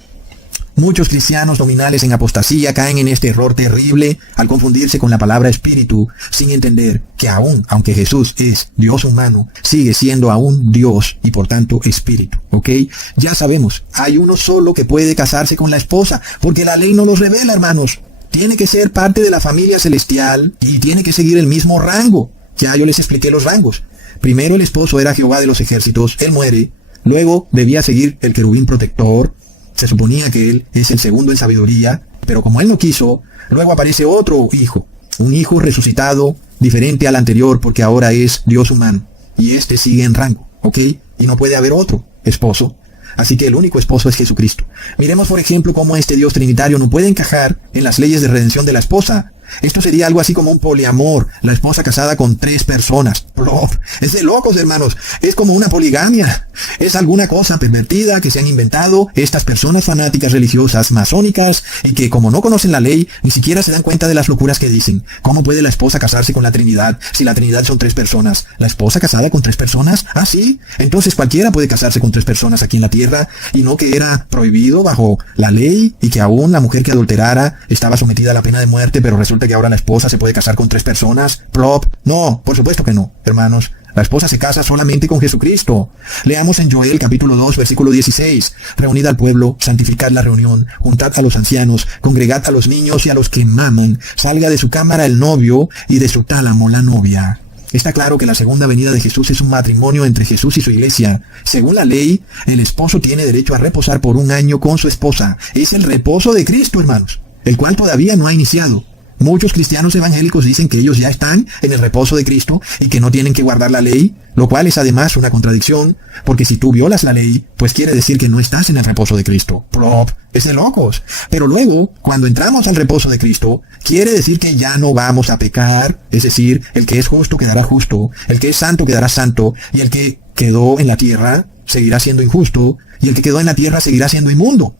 muchos cristianos nominales en apostasía caen en este error terrible al confundirse con la palabra espíritu, sin entender que aunque Jesús es Dios humano, sigue siendo aún Dios y por tanto espíritu, ¿ok? Ya sabemos, hay uno solo que puede casarse con la esposa, porque la ley no los revela, hermanos. Tiene que ser parte de la familia celestial y tiene que seguir el mismo rango. Ya yo les expliqué los rangos. Primero el esposo era Jehová de los ejércitos, él muere, luego debía seguir el querubín protector. Se suponía que él es el segundo en sabiduría, pero como él no quiso, luego aparece otro hijo, un hijo resucitado, diferente al anterior porque ahora es Dios humano, y este sigue en rango, ¿ok? Y no puede haber otro esposo, así que el único esposo es Jesucristo. Miremos por ejemplo cómo este Dios trinitario no puede encajar en las leyes de redención de la esposa. Esto sería algo así como un poliamor, la esposa casada con 3 personas. Es de locos, hermanos. Es como una poligamia. Es alguna cosa pervertida que se han inventado estas personas fanáticas religiosas, masónicas, y que como no conocen la ley, ni siquiera se dan cuenta de las locuras que dicen. ¿Cómo puede la esposa casarse con la Trinidad si la Trinidad son 3 personas? ¿La esposa casada con 3 personas? Ah, sí. Entonces cualquiera puede casarse con 3 personas aquí en la tierra, y no que era prohibido bajo la ley, y que aún la mujer que adulterara estaba sometida a la pena de muerte, pero resulta que ahora la esposa se puede casar con 3 personas. No, por supuesto que no, hermanos. La esposa se casa solamente con Jesucristo. Leamos en Joel capítulo 2, versículo 16. Reunid al pueblo, santificad la reunión, juntad a los ancianos, congregad a los niños y a los que maman. Salga de su cámara el novio y de su tálamo la novia. Está claro que la segunda venida de Jesús es un matrimonio entre Jesús y su iglesia. Según la ley, el esposo tiene derecho a reposar por 1 año con su esposa. Es el reposo de Cristo, hermanos, el cual todavía no ha iniciado. Muchos cristianos evangélicos dicen que ellos ya están en el reposo de Cristo y que no tienen que guardar la ley, lo cual es además una contradicción, porque si tú violas la ley, pues quiere decir que no estás en el reposo de Cristo. Es de locos. Pero luego, cuando entramos al reposo de Cristo, quiere decir que ya no vamos a pecar, es decir, el que es justo quedará justo, el que es santo quedará santo, y el que quedó en la tierra seguirá siendo injusto, y el que quedó en la tierra seguirá siendo inmundo.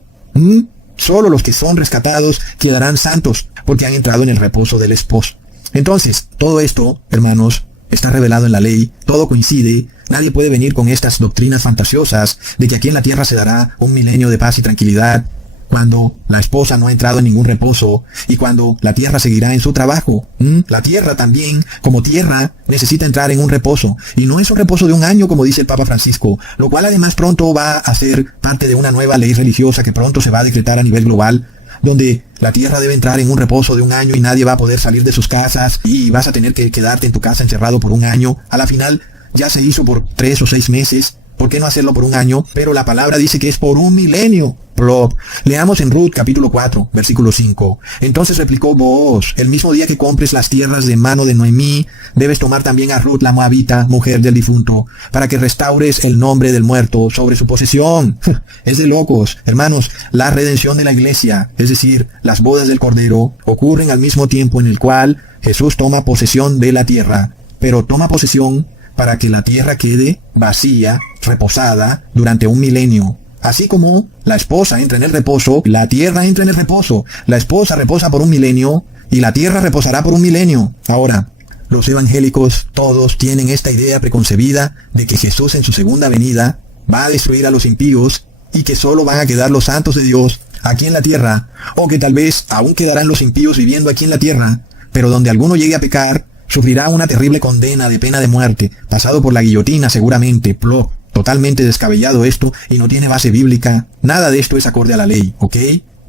Solo los que son rescatados quedarán santos, porque han entrado en el reposo del esposo. Entonces, todo esto, hermanos, está revelado en la ley, todo coincide, nadie puede venir con estas doctrinas fantasiosas de que aquí en la tierra se dará un milenio de paz y tranquilidad, cuando la esposa no ha entrado en ningún reposo y cuando la tierra seguirá en su trabajo. La tierra también, como tierra, necesita entrar en un reposo, y no es un reposo de 1 año como dice el Papa Francisco, lo cual además pronto va a ser parte de una nueva ley religiosa que pronto se va a decretar a nivel global, donde la tierra debe entrar en un reposo de 1 año y nadie va a poder salir de sus casas y vas a tener que quedarte en tu casa encerrado por 1 año. A la final ya se hizo por 3 o 6 meses. ¿Por qué no hacerlo por 1 año? Pero la palabra dice que es por 1 milenio. Leamos en Ruth capítulo 4, versículo 5. Entonces replicó Booz, el mismo día que compres las tierras de mano de Noemí, debes tomar también a Ruth la moabita, mujer del difunto, para que restaures el nombre del muerto sobre su posesión. Es de locos, hermanos. La redención de la iglesia, es decir, las bodas del Cordero, ocurren al mismo tiempo en el cual Jesús toma posesión de la tierra, pero toma posesión para que la tierra quede vacía, reposada, durante 1 milenio. Así como la esposa entra en el reposo, la tierra entra en el reposo. La esposa reposa por 1 milenio y la tierra reposará por 1 milenio. Ahora, los evangélicos todos tienen esta idea preconcebida de que Jesús en su segunda venida va a destruir a los impíos y que solo van a quedar los santos de Dios aquí en la tierra, o que tal vez aún quedarán los impíos viviendo aquí en la tierra, pero donde alguno llegue a pecar, sufrirá una terrible condena de pena de muerte, pasado por la guillotina seguramente, totalmente descabellado esto y no tiene base bíblica. Nada de esto es acorde a la ley, ¿ok?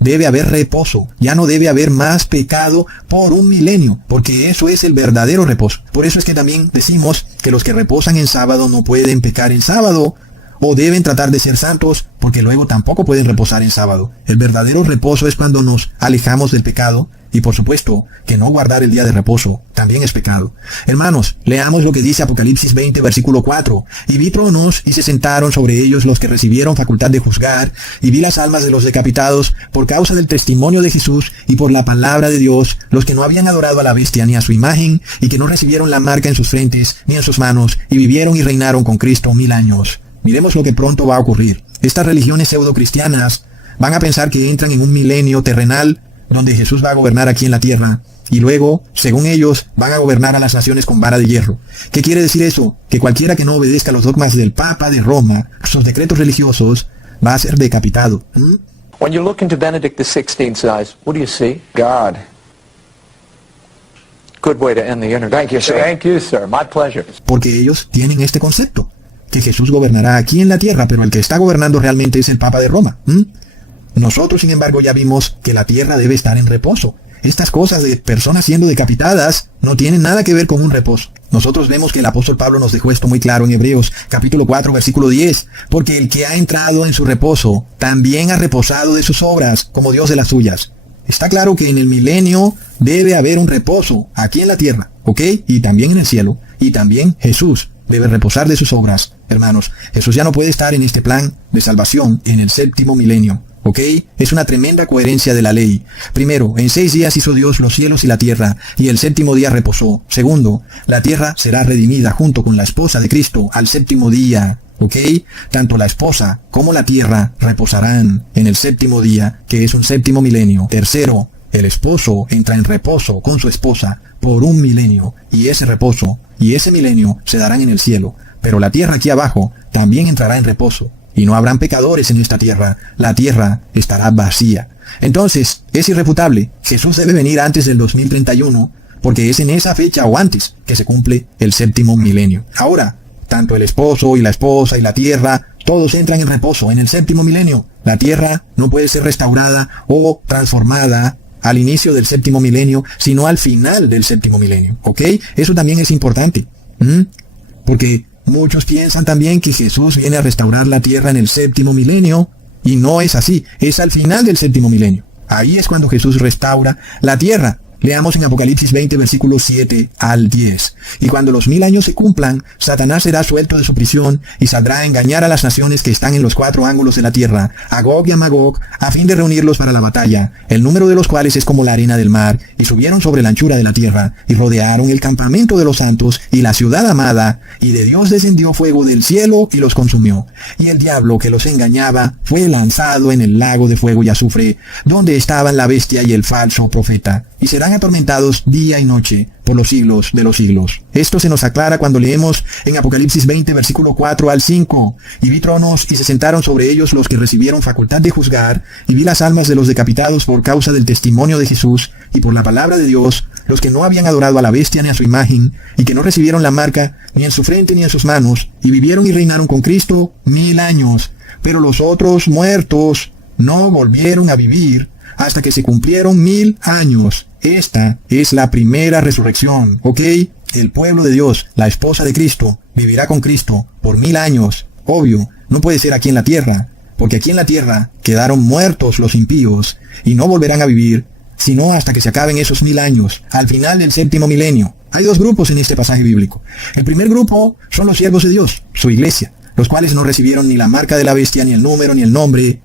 Debe haber reposo, ya no debe haber más pecado por un milenio, porque eso es el verdadero reposo. Por eso es que también decimos que los que reposan en sábado no pueden pecar en sábado, o deben tratar de ser santos, porque luego tampoco pueden reposar en sábado. El verdadero reposo es cuando nos alejamos del pecado, y por supuesto que no guardar el día de reposo también es pecado. Hermanos, leamos lo que dice Apocalipsis 20, versículo 4. Y vi tronos, y se sentaron sobre ellos los que recibieron facultad de juzgar, y vi las almas de los decapitados por causa del testimonio de Jesús y por la palabra de Dios, los que no habían adorado a la bestia ni a su imagen, y que no recibieron la marca en sus frentes ni en sus manos, y vivieron y reinaron con Cristo 1000 años. Miremos lo que pronto va a ocurrir. Estas religiones pseudo-cristianas van a pensar que entran en un milenio terrenal donde Jesús va a gobernar aquí en la tierra, y luego, según ellos, van a gobernar a las naciones con vara de hierro. ¿Qué quiere decir eso? Que cualquiera que no obedezca los dogmas del Papa de Roma, sus decretos religiosos, va a ser decapitado. When you look into Benedict XVI's eyes, what do you see? God. Good way to end the interview. Thank you, sir. Thank you, sir. My pleasure. Porque ellos tienen este concepto, que Jesús gobernará aquí en la tierra, pero el que está gobernando realmente es el Papa de Roma. Nosotros, sin embargo, ya vimos que la tierra debe estar en reposo. Estas cosas de personas siendo decapitadas no tienen nada que ver con un reposo. Nosotros vemos que el apóstol Pablo nos dejó esto muy claro en Hebreos, capítulo 4, versículo 10. Porque el que ha entrado en su reposo, también ha reposado de sus obras, como Dios de las suyas. Está claro que en el milenio debe haber un reposo, aquí en la tierra, ¿ok? Y también en el cielo. Y también Jesús debe reposar de sus obras. Hermanos, Jesús ya no puede estar en este plan de salvación en el séptimo milenio. ¿Ok? Es una tremenda coherencia de la ley. Primero, en 6 días hizo Dios los cielos y la tierra, y el séptimo día reposó. Segundo, la tierra será redimida junto con la esposa de Cristo al séptimo día. ¿Ok? Tanto la esposa como la tierra reposarán en el séptimo día, que es un séptimo milenio. Tercero, el esposo entra en reposo con su esposa por un milenio, y ese reposo y ese milenio se darán en el cielo. Pero la tierra aquí abajo también entrará en reposo. Y no habrán pecadores en esta tierra. La tierra estará vacía. Entonces, es irrefutable. Jesús debe venir antes del 2031, porque es en esa fecha o antes que se cumple el séptimo milenio. Ahora, tanto el esposo y la esposa y la tierra, todos entran en reposo en el séptimo milenio. La tierra no puede ser restaurada o transformada al inicio del séptimo milenio, sino al final del séptimo milenio. ¿Ok? Eso también es importante. Porque muchos piensan también que Jesús viene a restaurar la tierra en el séptimo milenio, y no es así, es al final del séptimo milenio. Ahí es cuando Jesús restaura la tierra. Leamos en Apocalipsis 20, versículos 7 al 10. Y cuando los 1000 años se cumplan, Satanás será suelto de su prisión y saldrá a engañar a las naciones que están en los 4 ángulos de la tierra, a Gog y a Magog, a fin de reunirlos para la batalla, el número de los cuales es como la arena del mar, y subieron sobre la anchura de la tierra, y rodearon el campamento de los santos y la ciudad amada, y de Dios descendió fuego del cielo y los consumió. Y el diablo que los engañaba fue lanzado en el lago de fuego y azufre, donde estaban la bestia y el falso profeta, y serán atormentados día y noche por los siglos de los siglos. Esto se nos aclara cuando leemos en Apocalipsis 20, versículo 4 al 5. Y vi tronos, y se sentaron sobre ellos los que recibieron facultad de juzgar, y vi las almas de los decapitados por causa del testimonio de Jesús, y por la palabra de Dios, los que no habían adorado a la bestia ni a su imagen, y que no recibieron la marca ni en su frente ni en sus manos, y vivieron y reinaron con Cristo 1000 años. Pero los otros muertos no volvieron a vivir hasta que se cumplieron 1000 años. Esta es la primera resurrección, ¿ok? El pueblo de Dios, la esposa de Cristo, vivirá con Cristo por 1000 años. Obvio, no puede ser aquí en la tierra, porque aquí en la tierra quedaron muertos los impíos, y no volverán a vivir, sino hasta que se acaben esos 1000 años, al final del séptimo milenio. Hay 2 grupos en este pasaje bíblico. El primer grupo son los siervos de Dios, su iglesia, los cuales no recibieron ni la marca de la bestia, ni el número, ni el nombre,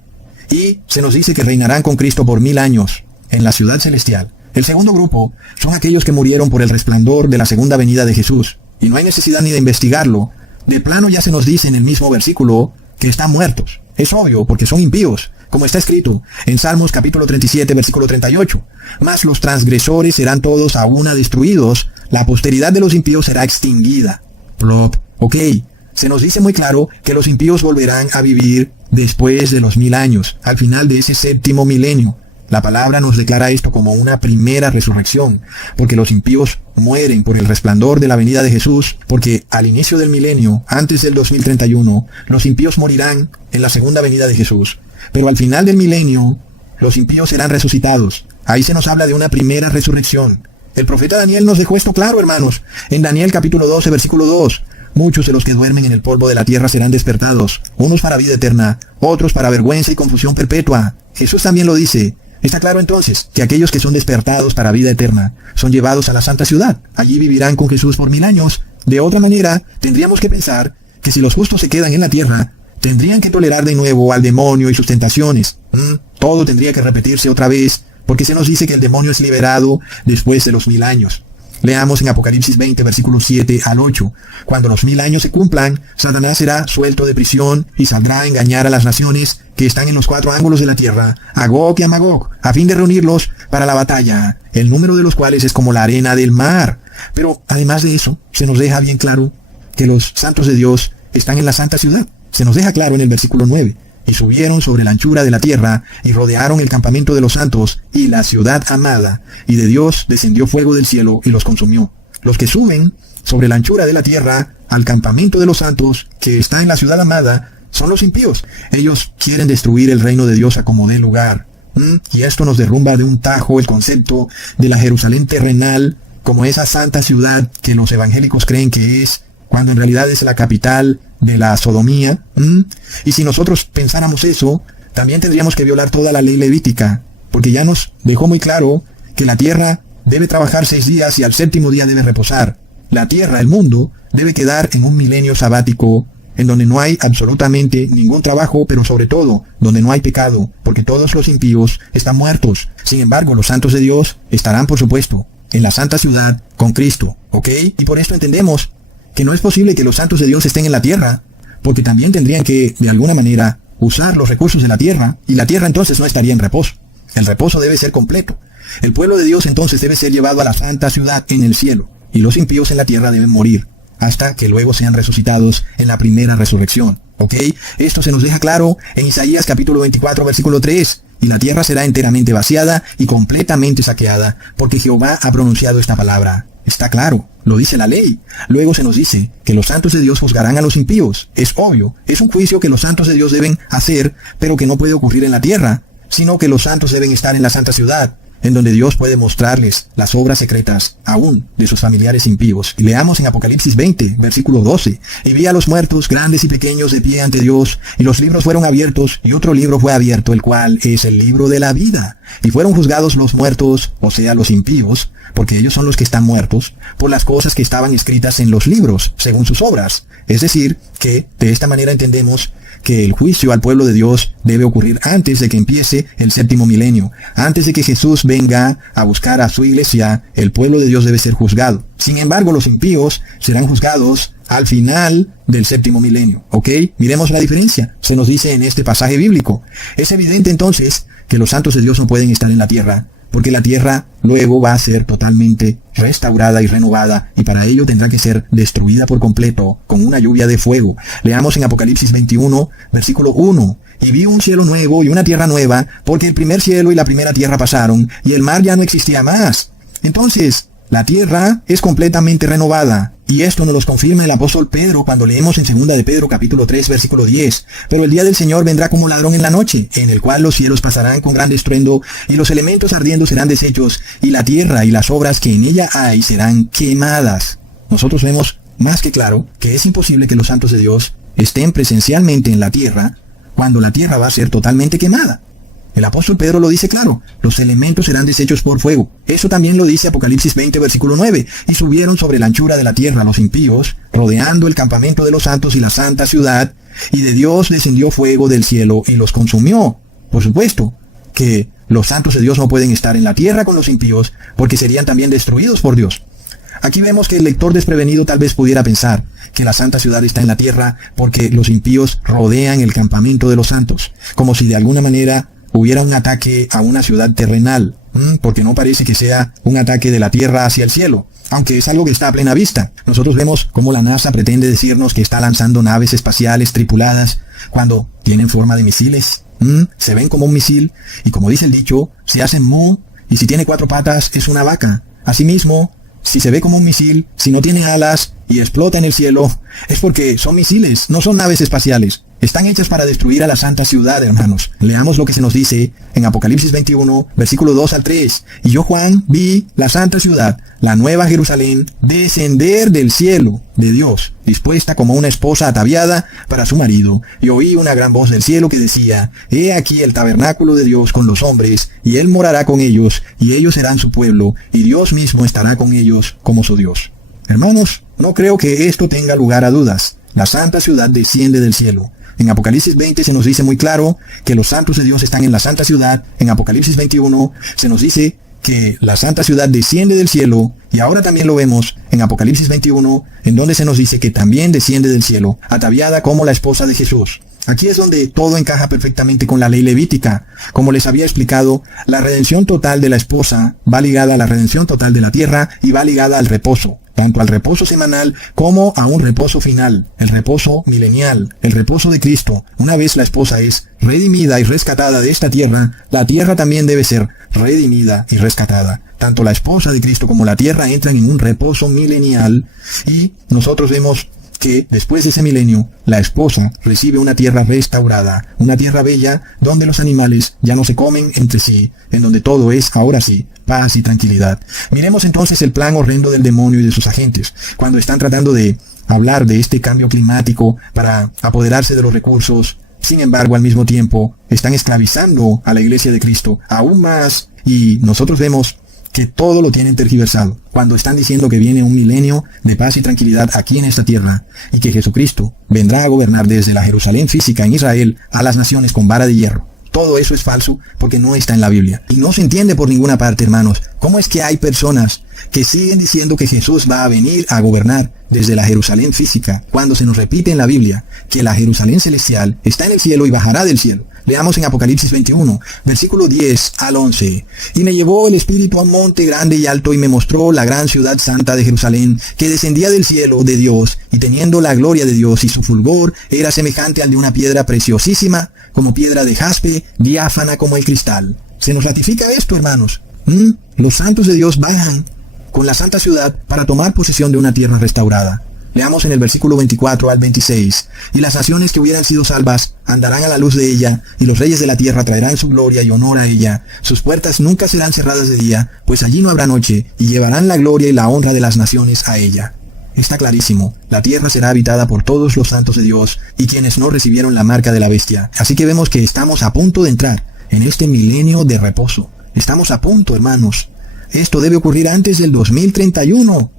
y se nos dice que reinarán con Cristo por 1000 años en la ciudad celestial. El segundo grupo son aquellos que murieron por el resplandor de la segunda venida de Jesús, y no hay necesidad ni de investigarlo. De plano ya se nos dice en el mismo versículo que están muertos. Es obvio, porque son impíos, como está escrito en Salmos capítulo 37, versículo 38. Mas los transgresores serán todos a una destruidos, la posteridad de los impíos será extinguida. Plop. Ok, se nos dice muy claro que los impíos volverán a vivir después de los 1000 años, al final de ese séptimo milenio. La palabra nos declara esto como una primera resurrección, porque los impíos mueren por el resplandor de la venida de Jesús, porque al inicio del milenio, antes del 2031, los impíos morirán en la segunda venida de Jesús. Pero al final del milenio, los impíos serán resucitados. Ahí se nos habla de una primera resurrección. El profeta Daniel nos dejó esto claro, hermanos. En Daniel capítulo 12, versículo 2. Muchos de los que duermen en el polvo de la tierra serán despertados, unos para vida eterna, otros para vergüenza y confusión perpetua. Jesús también lo dice. Está claro entonces que aquellos que son despertados para vida eterna son llevados a la santa ciudad. Allí vivirán con Jesús por 1000 años. De otra manera, tendríamos que pensar que si los justos se quedan en la tierra, tendrían que tolerar de nuevo al demonio y sus tentaciones. Todo tendría que repetirse otra vez, porque se nos dice que el demonio es liberado después de los 1000 años. Leamos en Apocalipsis 20, versículos 7 al 8. Cuando los 1000 años se cumplan, Satanás será suelto de prisión y saldrá a engañar a las naciones que están en los 4 ángulos de la tierra, a Gog y a Magog, a fin de reunirlos para la batalla, el número de los cuales es como la arena del mar. Pero además de eso, se nos deja bien claro que los santos de Dios están en la santa ciudad. Se nos deja claro en el versículo 9. Y subieron sobre la anchura de la tierra, y rodearon el campamento de los santos, y la ciudad amada, y de Dios descendió fuego del cielo, y los consumió. Los que suben sobre la anchura de la tierra, al campamento de los santos, que está en la ciudad amada, son los impíos. Ellos quieren destruir el reino de Dios a como dé lugar. Y esto nos derrumba de un tajo el concepto de la Jerusalén terrenal, como esa santa ciudad que los evangélicos creen que es, cuando en realidad es la capital de la sodomía. Y si nosotros pensáramos eso, también tendríamos que violar toda la ley levítica, porque ya nos dejó muy claro que la tierra debe trabajar 6 días y al séptimo día debe reposar. La tierra, el mundo, debe quedar en un milenio sabático, en donde no hay absolutamente ningún trabajo, pero sobre todo, donde no hay pecado, porque todos los impíos están muertos. Sin embargo, los santos de Dios estarán, por supuesto, en la santa ciudad con Cristo, ¿ok? Y por esto entendemos que no es posible que los santos de Dios estén en la tierra, porque también tendrían que, de alguna manera, usar los recursos de la tierra, y la tierra entonces no estaría en reposo. El reposo debe ser completo. El pueblo de Dios entonces debe ser llevado a la santa ciudad en el cielo, y los impíos en la tierra deben morir, hasta que luego sean resucitados en la primera resurrección. ¿Ok? Esto se nos deja claro en Isaías capítulo 24, versículo 3. Y la tierra será enteramente vaciada y completamente saqueada, porque Jehová ha pronunciado esta palabra. Está claro, lo dice la ley. Luego se nos dice que los santos de Dios juzgarán a los impíos. Es obvio, es un juicio que los santos de Dios deben hacer, pero que no puede ocurrir en la tierra, sino que los santos deben estar en la santa ciudad, en donde Dios puede mostrarles las obras secretas, aún de sus familiares impíos. Y leamos en Apocalipsis 20, versículo 12. Y vi a los muertos, grandes y pequeños, de pie ante Dios, y los libros fueron abiertos, y otro libro fue abierto, el cual es el libro de la vida. Y fueron juzgados los muertos, o sea, los impíos, porque ellos son los que están muertos, por las cosas que estaban escritas en los libros, según sus obras. Es decir, que de esta manera entendemos que el juicio al pueblo de Dios debe ocurrir antes de que empiece el séptimo milenio. Antes de que Jesús venga a buscar a su iglesia, el pueblo de Dios debe ser juzgado. Sin embargo, los impíos serán juzgados al final del séptimo milenio. ¿Ok? Miremos la diferencia. Se nos dice en este pasaje bíblico. Es evidente entonces que los santos de Dios no pueden estar en la tierra, porque la tierra luego va a ser totalmente restaurada y renovada, y para ello tendrá que ser destruida por completo con una lluvia de fuego. Leamos en Apocalipsis 21, versículo 1. Y vi un cielo nuevo y una tierra nueva, porque el primer cielo y la primera tierra pasaron, y el mar ya no existía más. Entonces, la tierra es completamente renovada. Y esto nos lo confirma el apóstol Pedro cuando leemos en 2 de Pedro capítulo 3 versículo 10. Pero el día del Señor vendrá como ladrón en la noche, en el cual los cielos pasarán con gran estruendo, y los elementos ardiendo serán deshechos, y la tierra y las obras que en ella hay serán quemadas. Nosotros vemos más que claro que es imposible que los santos de Dios estén presencialmente en la tierra, cuando la tierra va a ser totalmente quemada. El apóstol Pedro lo dice claro, los elementos serán deshechos por fuego. Eso también lo dice Apocalipsis 20, versículo 9. Y subieron sobre la anchura de la tierra los impíos, rodeando el campamento de los santos y la santa ciudad, y de Dios descendió fuego del cielo y los consumió. Por supuesto que los santos de Dios no pueden estar en la tierra con los impíos, porque serían también destruidos por Dios. Aquí vemos que el lector desprevenido tal vez pudiera pensar que la santa ciudad está en la tierra porque los impíos rodean el campamento de los santos, como si de alguna manera hubiera un ataque a una ciudad terrenal, porque no parece que sea un ataque de la tierra hacia el cielo. aunque es algo que está a plena vista. Nosotros vemos cómo la NASA pretende decirnos que está lanzando naves espaciales tripuladas cuando tienen forma de misiles. Se ven como un misil, y como dice el dicho, si hacen mu, y si tiene 4 patas es una vaca. Asimismo, si se ve como un misil, si no tiene alas y explota en el cielo, es porque son misiles, no son naves espaciales. Están hechas para destruir a la santa ciudad, hermanos. Leamos lo que se nos dice en Apocalipsis 21, versículo 2 al 3. Y yo, Juan, vi la santa ciudad, la nueva Jerusalén, descender del cielo de Dios, dispuesta como una esposa ataviada para su marido. Y oí una gran voz del cielo que decía, he aquí el tabernáculo de Dios con los hombres, y él morará con ellos, y ellos serán su pueblo, y Dios mismo estará con ellos como su Dios. Hermanos, no creo que esto tenga lugar a dudas. La santa ciudad desciende del cielo. En Apocalipsis 20 se nos dice muy claro que los santos de Dios están en la santa ciudad. En Apocalipsis 21 se nos dice que la santa ciudad desciende del cielo, y ahora también lo vemos en Apocalipsis 21, en donde se nos dice que también desciende del cielo, ataviada como la esposa de Jesús. Aquí es donde todo encaja perfectamente con la ley levítica. Como les había explicado, la redención total de la esposa va ligada a la redención total de la tierra y va ligada al reposo, tanto al reposo semanal como a un reposo final, el reposo milenial, el reposo de Cristo. Una vez la esposa es redimida y rescatada de esta tierra, la tierra también debe ser redimida y rescatada. Tanto la esposa de Cristo como la tierra entran en un reposo milenial, y nosotros vemos que después de ese milenio, la esposa recibe una tierra restaurada, una tierra bella, donde los animales ya no se comen entre sí, en donde todo es, ahora sí, paz y tranquilidad. Miremos entonces el plan horrendo del demonio y de sus agentes, cuando están tratando de hablar de este cambio climático para apoderarse de los recursos. Sin embargo, al mismo tiempo, están esclavizando a la iglesia de Cristo aún más, y nosotros vemos que todo lo tienen tergiversado, cuando están diciendo que viene un milenio de paz y tranquilidad aquí en esta tierra, y que Jesucristo vendrá a gobernar desde la Jerusalén física en Israel a las naciones con vara de hierro. Todo eso es falso porque no está en la Biblia. Y no se entiende por ninguna parte, hermanos. ¿Cómo es que hay personas que siguen diciendo que Jesús va a venir a gobernar desde la Jerusalén física, cuando se nos repite en la Biblia que la Jerusalén celestial está en el cielo y bajará del cielo? Leamos en Apocalipsis 21, versículo 10 al 11. Y me llevó el Espíritu a un monte grande y alto, y me mostró la gran ciudad santa de Jerusalén, que descendía del cielo de Dios, y teniendo la gloria de Dios, y su fulgor era semejante al de una piedra preciosísima, como piedra de jaspe, diáfana como el cristal. Se nos ratifica esto, hermanos. Los santos de Dios bajan con la santa ciudad para tomar posesión de una tierra restaurada. Leamos en el versículo 24 al 26. Y las naciones que hubieran sido salvas andarán a la luz de ella, y los reyes de la tierra traerán su gloria y honor a ella. Sus puertas nunca serán cerradas de día, pues allí no habrá noche, y llevarán la gloria y la honra de las naciones a ella. Está clarísimo, la tierra será habitada por todos los santos de Dios, y quienes no recibieron la marca de la bestia. Así que vemos que estamos a punto de entrar en este milenio de reposo. Estamos a punto, hermanos. Esto debe ocurrir antes del 2031.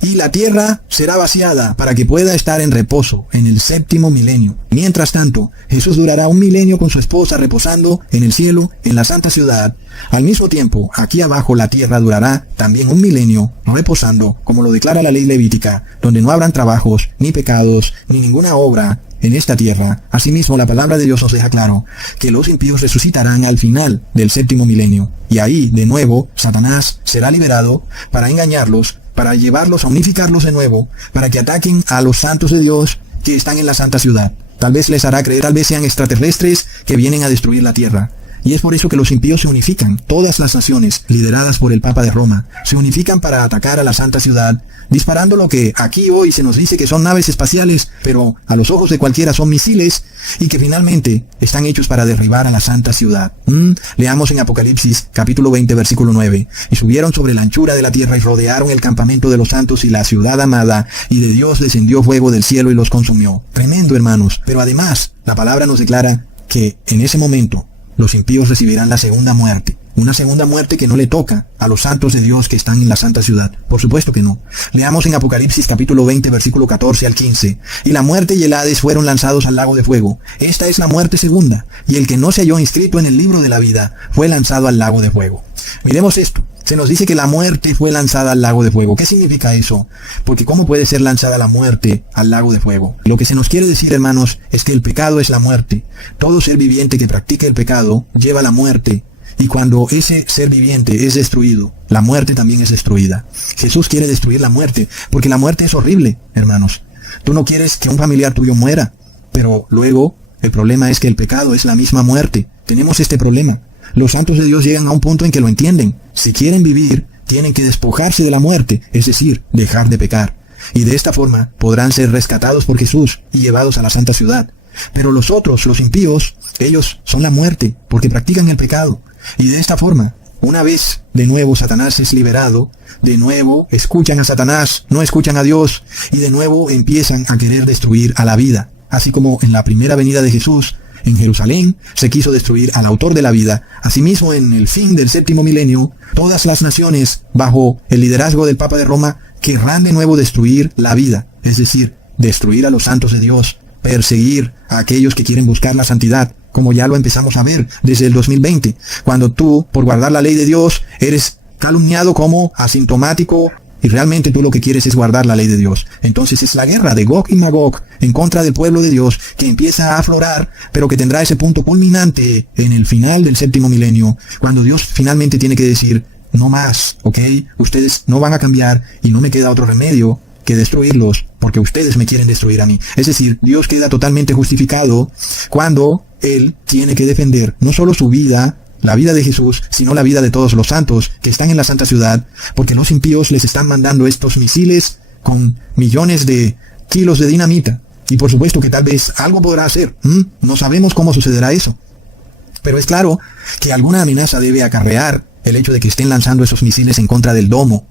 Y la tierra será vaciada para que pueda estar en reposo en el 7º milenio. Mientras tanto, Jesús durará un milenio con su esposa reposando en el cielo, en la santa ciudad. Al mismo tiempo, aquí abajo la tierra durará también un milenio reposando, como lo declara la ley levítica, donde no habrán trabajos, ni pecados, ni ninguna obra en esta tierra. Asimismo, la palabra de Dios nos deja claro que los impíos resucitarán al final del 7º milenio. Y ahí, de nuevo, Satanás será liberado para engañarlos, para llevarlos a unificarlos de nuevo, para que ataquen a los santos de Dios que están en la santa ciudad. Tal vez les hará creer, tal vez sean extraterrestres que vienen a destruir la tierra. Y es por eso que los impíos se unifican. Todas las naciones, lideradas por el Papa de Roma, se unifican para atacar a la santa ciudad, disparando lo que aquí hoy se nos dice que son naves espaciales, pero a los ojos de cualquiera son misiles, y que finalmente están hechos para derribar a la santa ciudad. Leamos en Apocalipsis capítulo 20 versículo 9. Y subieron sobre la anchura de la tierra y rodearon el campamento de los santos y la ciudad amada, y de Dios descendió fuego del cielo y los consumió. Tremendo, hermanos. Pero además, la palabra nos declara que en ese momento los impíos recibirán la segunda muerte. Una segunda muerte que no le toca a los santos de Dios que están en la santa ciudad. Por supuesto que no. Leamos en Apocalipsis capítulo 20 versículo 14 al 15. Y la muerte y el Hades fueron lanzados al lago de fuego. Esta es la muerte segunda. Y el que no se halló inscrito en el libro de la vida fue lanzado al lago de fuego. Miremos esto. Se nos dice que la muerte fue lanzada al lago de fuego. ¿Qué significa eso? Porque ¿cómo puede ser lanzada la muerte al lago de fuego? Lo que se nos quiere decir, hermanos, es que el pecado es la muerte. Todo ser viviente que practique el pecado lleva la muerte. Y cuando ese ser viviente es destruido, la muerte también es destruida. Jesús quiere destruir la muerte, porque la muerte es horrible, hermanos. Tú no quieres que un familiar tuyo muera, pero luego el problema es que el pecado es la misma muerte. Tenemos este problema. Los santos de Dios llegan a un punto en que lo entienden. Si quieren vivir, tienen que despojarse de la muerte, es decir, dejar de pecar. Y de esta forma podrán ser rescatados por Jesús y llevados a la santa ciudad. Pero los otros, los impíos, ellos son la muerte, porque practican el pecado. Y de esta forma, una vez de nuevo Satanás es liberado, de nuevo escuchan a Satanás, no escuchan a Dios, y de nuevo empiezan a querer destruir a la vida. Así como en la primera venida de Jesús, en Jerusalén, se quiso destruir al autor de la vida. Asimismo, en el fin del séptimo milenio, todas las naciones, bajo el liderazgo del Papa de Roma, querrán de nuevo destruir la vida, es decir, destruir a los santos de Dios, perseguir a aquellos que quieren buscar la santidad, como ya lo empezamos a ver desde el 2020, cuando tú, por guardar la ley de Dios, eres calumniado como asintomático, y realmente tú lo que quieres es guardar la ley de Dios. Entonces es la guerra de Gog y Magog en contra del pueblo de Dios que empieza a aflorar, pero que tendrá ese punto culminante en el final del séptimo milenio, cuando Dios finalmente tiene que decir, no más, ¿ok? Ustedes no van a cambiar y no me queda otro remedio que destruirlos, porque ustedes me quieren destruir a mí. Es decir, Dios queda totalmente justificado cuando Él tiene que defender no solo su vida, la vida de Jesús, sino la vida de todos los santos que están en la santa ciudad, porque los impíos les están mandando estos misiles con millones de kilos de dinamita. Y por supuesto que tal vez algo podrá hacer. No sabemos cómo sucederá eso. Pero es claro que alguna amenaza debe acarrear el hecho de que estén lanzando esos misiles en contra del domo.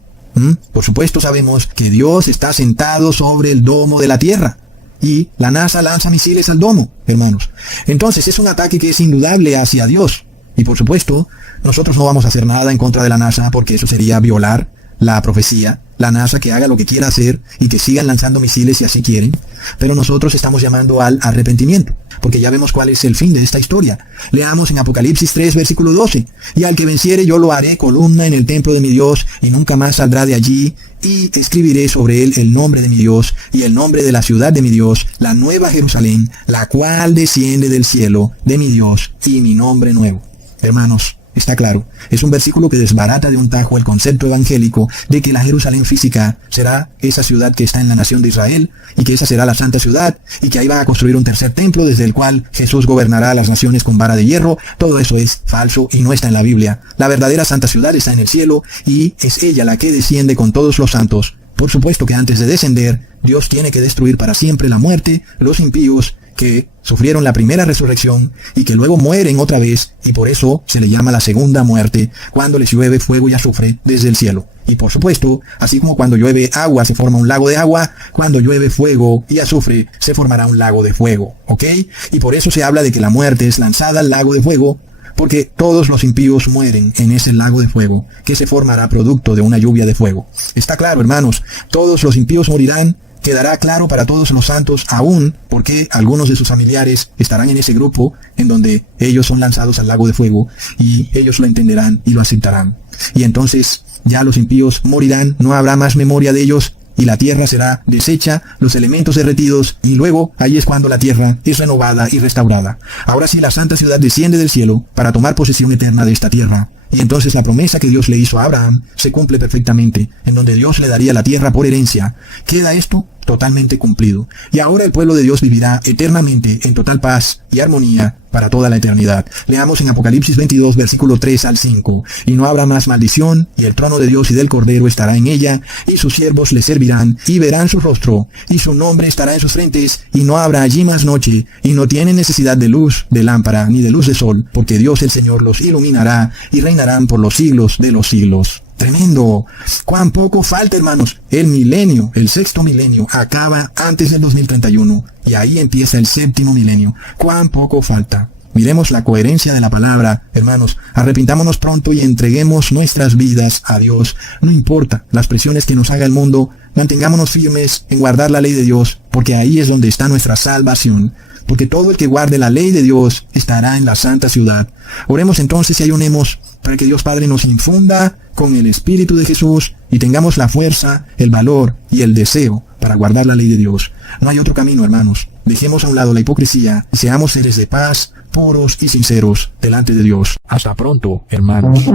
Por supuesto sabemos que Dios está sentado sobre el domo de la tierra. Y la NASA lanza misiles al domo, hermanos. Entonces es un ataque que es indudable hacia Dios. Y por supuesto, nosotros no vamos a hacer nada en contra de la NASA porque eso sería violar la profecía. La NASA que haga lo que quiera hacer y que sigan lanzando misiles si así quieren. Pero nosotros estamos llamando al arrepentimiento, porque ya vemos cuál es el fin de esta historia. Leamos en Apocalipsis 3, versículo 12. Y al que venciere yo lo haré columna en el templo de mi Dios, y nunca más saldrá de allí, y escribiré sobre él el nombre de mi Dios, y el nombre de la ciudad de mi Dios, la nueva Jerusalén, la cual desciende del cielo de mi Dios, y mi nombre nuevo. Hermanos, está claro, es un versículo que desbarata de un tajo el concepto evangélico de que la Jerusalén física será esa ciudad que está en la nación de Israel, y que esa será la santa ciudad, y que ahí va a construir un tercer templo desde el cual Jesús gobernará a las naciones con vara de hierro. Todo eso es falso y no está en la Biblia. La verdadera santa ciudad está en el cielo, y es ella la que desciende con todos los santos. Por supuesto que antes de descender, Dios tiene que destruir para siempre la muerte, los impíos, que sufrieron la primera resurrección y que luego mueren otra vez, y por eso se le llama la segunda muerte, cuando les llueve fuego y azufre desde el cielo. Y por supuesto, así como cuando llueve agua se forma un lago de agua, cuando llueve fuego y azufre se formará un lago de fuego, ¿ok? Y por eso se habla de que la muerte es lanzada al lago de fuego, porque todos los impíos mueren en ese lago de fuego, que se formará producto de una lluvia de fuego. Está claro, hermanos, todos los impíos morirán. Quedará claro para todos los santos aún porque algunos de sus familiares estarán en ese grupo en donde ellos son lanzados al lago de fuego, y ellos lo entenderán y lo aceptarán. Y entonces ya los impíos morirán, no habrá más memoria de ellos, y la tierra será deshecha, los elementos derretidos, y luego ahí es cuando la tierra es renovada y restaurada. Ahora sí, la santa ciudad desciende del cielo para tomar posesión eterna de esta tierra. Y entonces la promesa que Dios le hizo a Abraham se cumple perfectamente, en donde Dios le daría la tierra por herencia. Queda esto totalmente cumplido. Y ahora el pueblo de Dios vivirá eternamente en total paz y armonía para toda la eternidad. Leamos en Apocalipsis 22, versículo 3 al 5. Y no habrá más maldición, y el trono de Dios y del Cordero estará en ella, y sus siervos le servirán, y verán su rostro, y su nombre estará en sus frentes, y no habrá allí más noche, y no tienen necesidad de luz de lámpara, ni de luz de sol, porque Dios el Señor los iluminará, y reinarán por los siglos de los siglos. Tremendo. Cuán poco falta, hermanos. El milenio, el sexto milenio, acaba antes del 2031. Y ahí empieza el séptimo milenio. Cuán poco falta. Miremos la coherencia de la palabra, hermanos. Arrepintámonos pronto y entreguemos nuestras vidas a Dios. No importa las presiones que nos haga el mundo, mantengámonos firmes en guardar la ley de Dios, porque ahí es donde está nuestra salvación. Porque todo el que guarde la ley de Dios estará en la santa ciudad. Oremos entonces y ayunemos para que Dios Padre nos infunda con el Espíritu de Jesús y tengamos la fuerza, el valor y el deseo para guardar la ley de Dios. No hay otro camino, hermanos. Dejemos a un lado la hipocresía y seamos seres de paz, puros y sinceros delante de Dios. Hasta pronto, hermanos.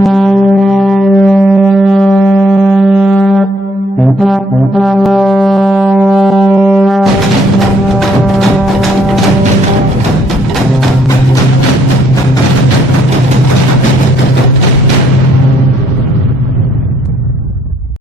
Thank you.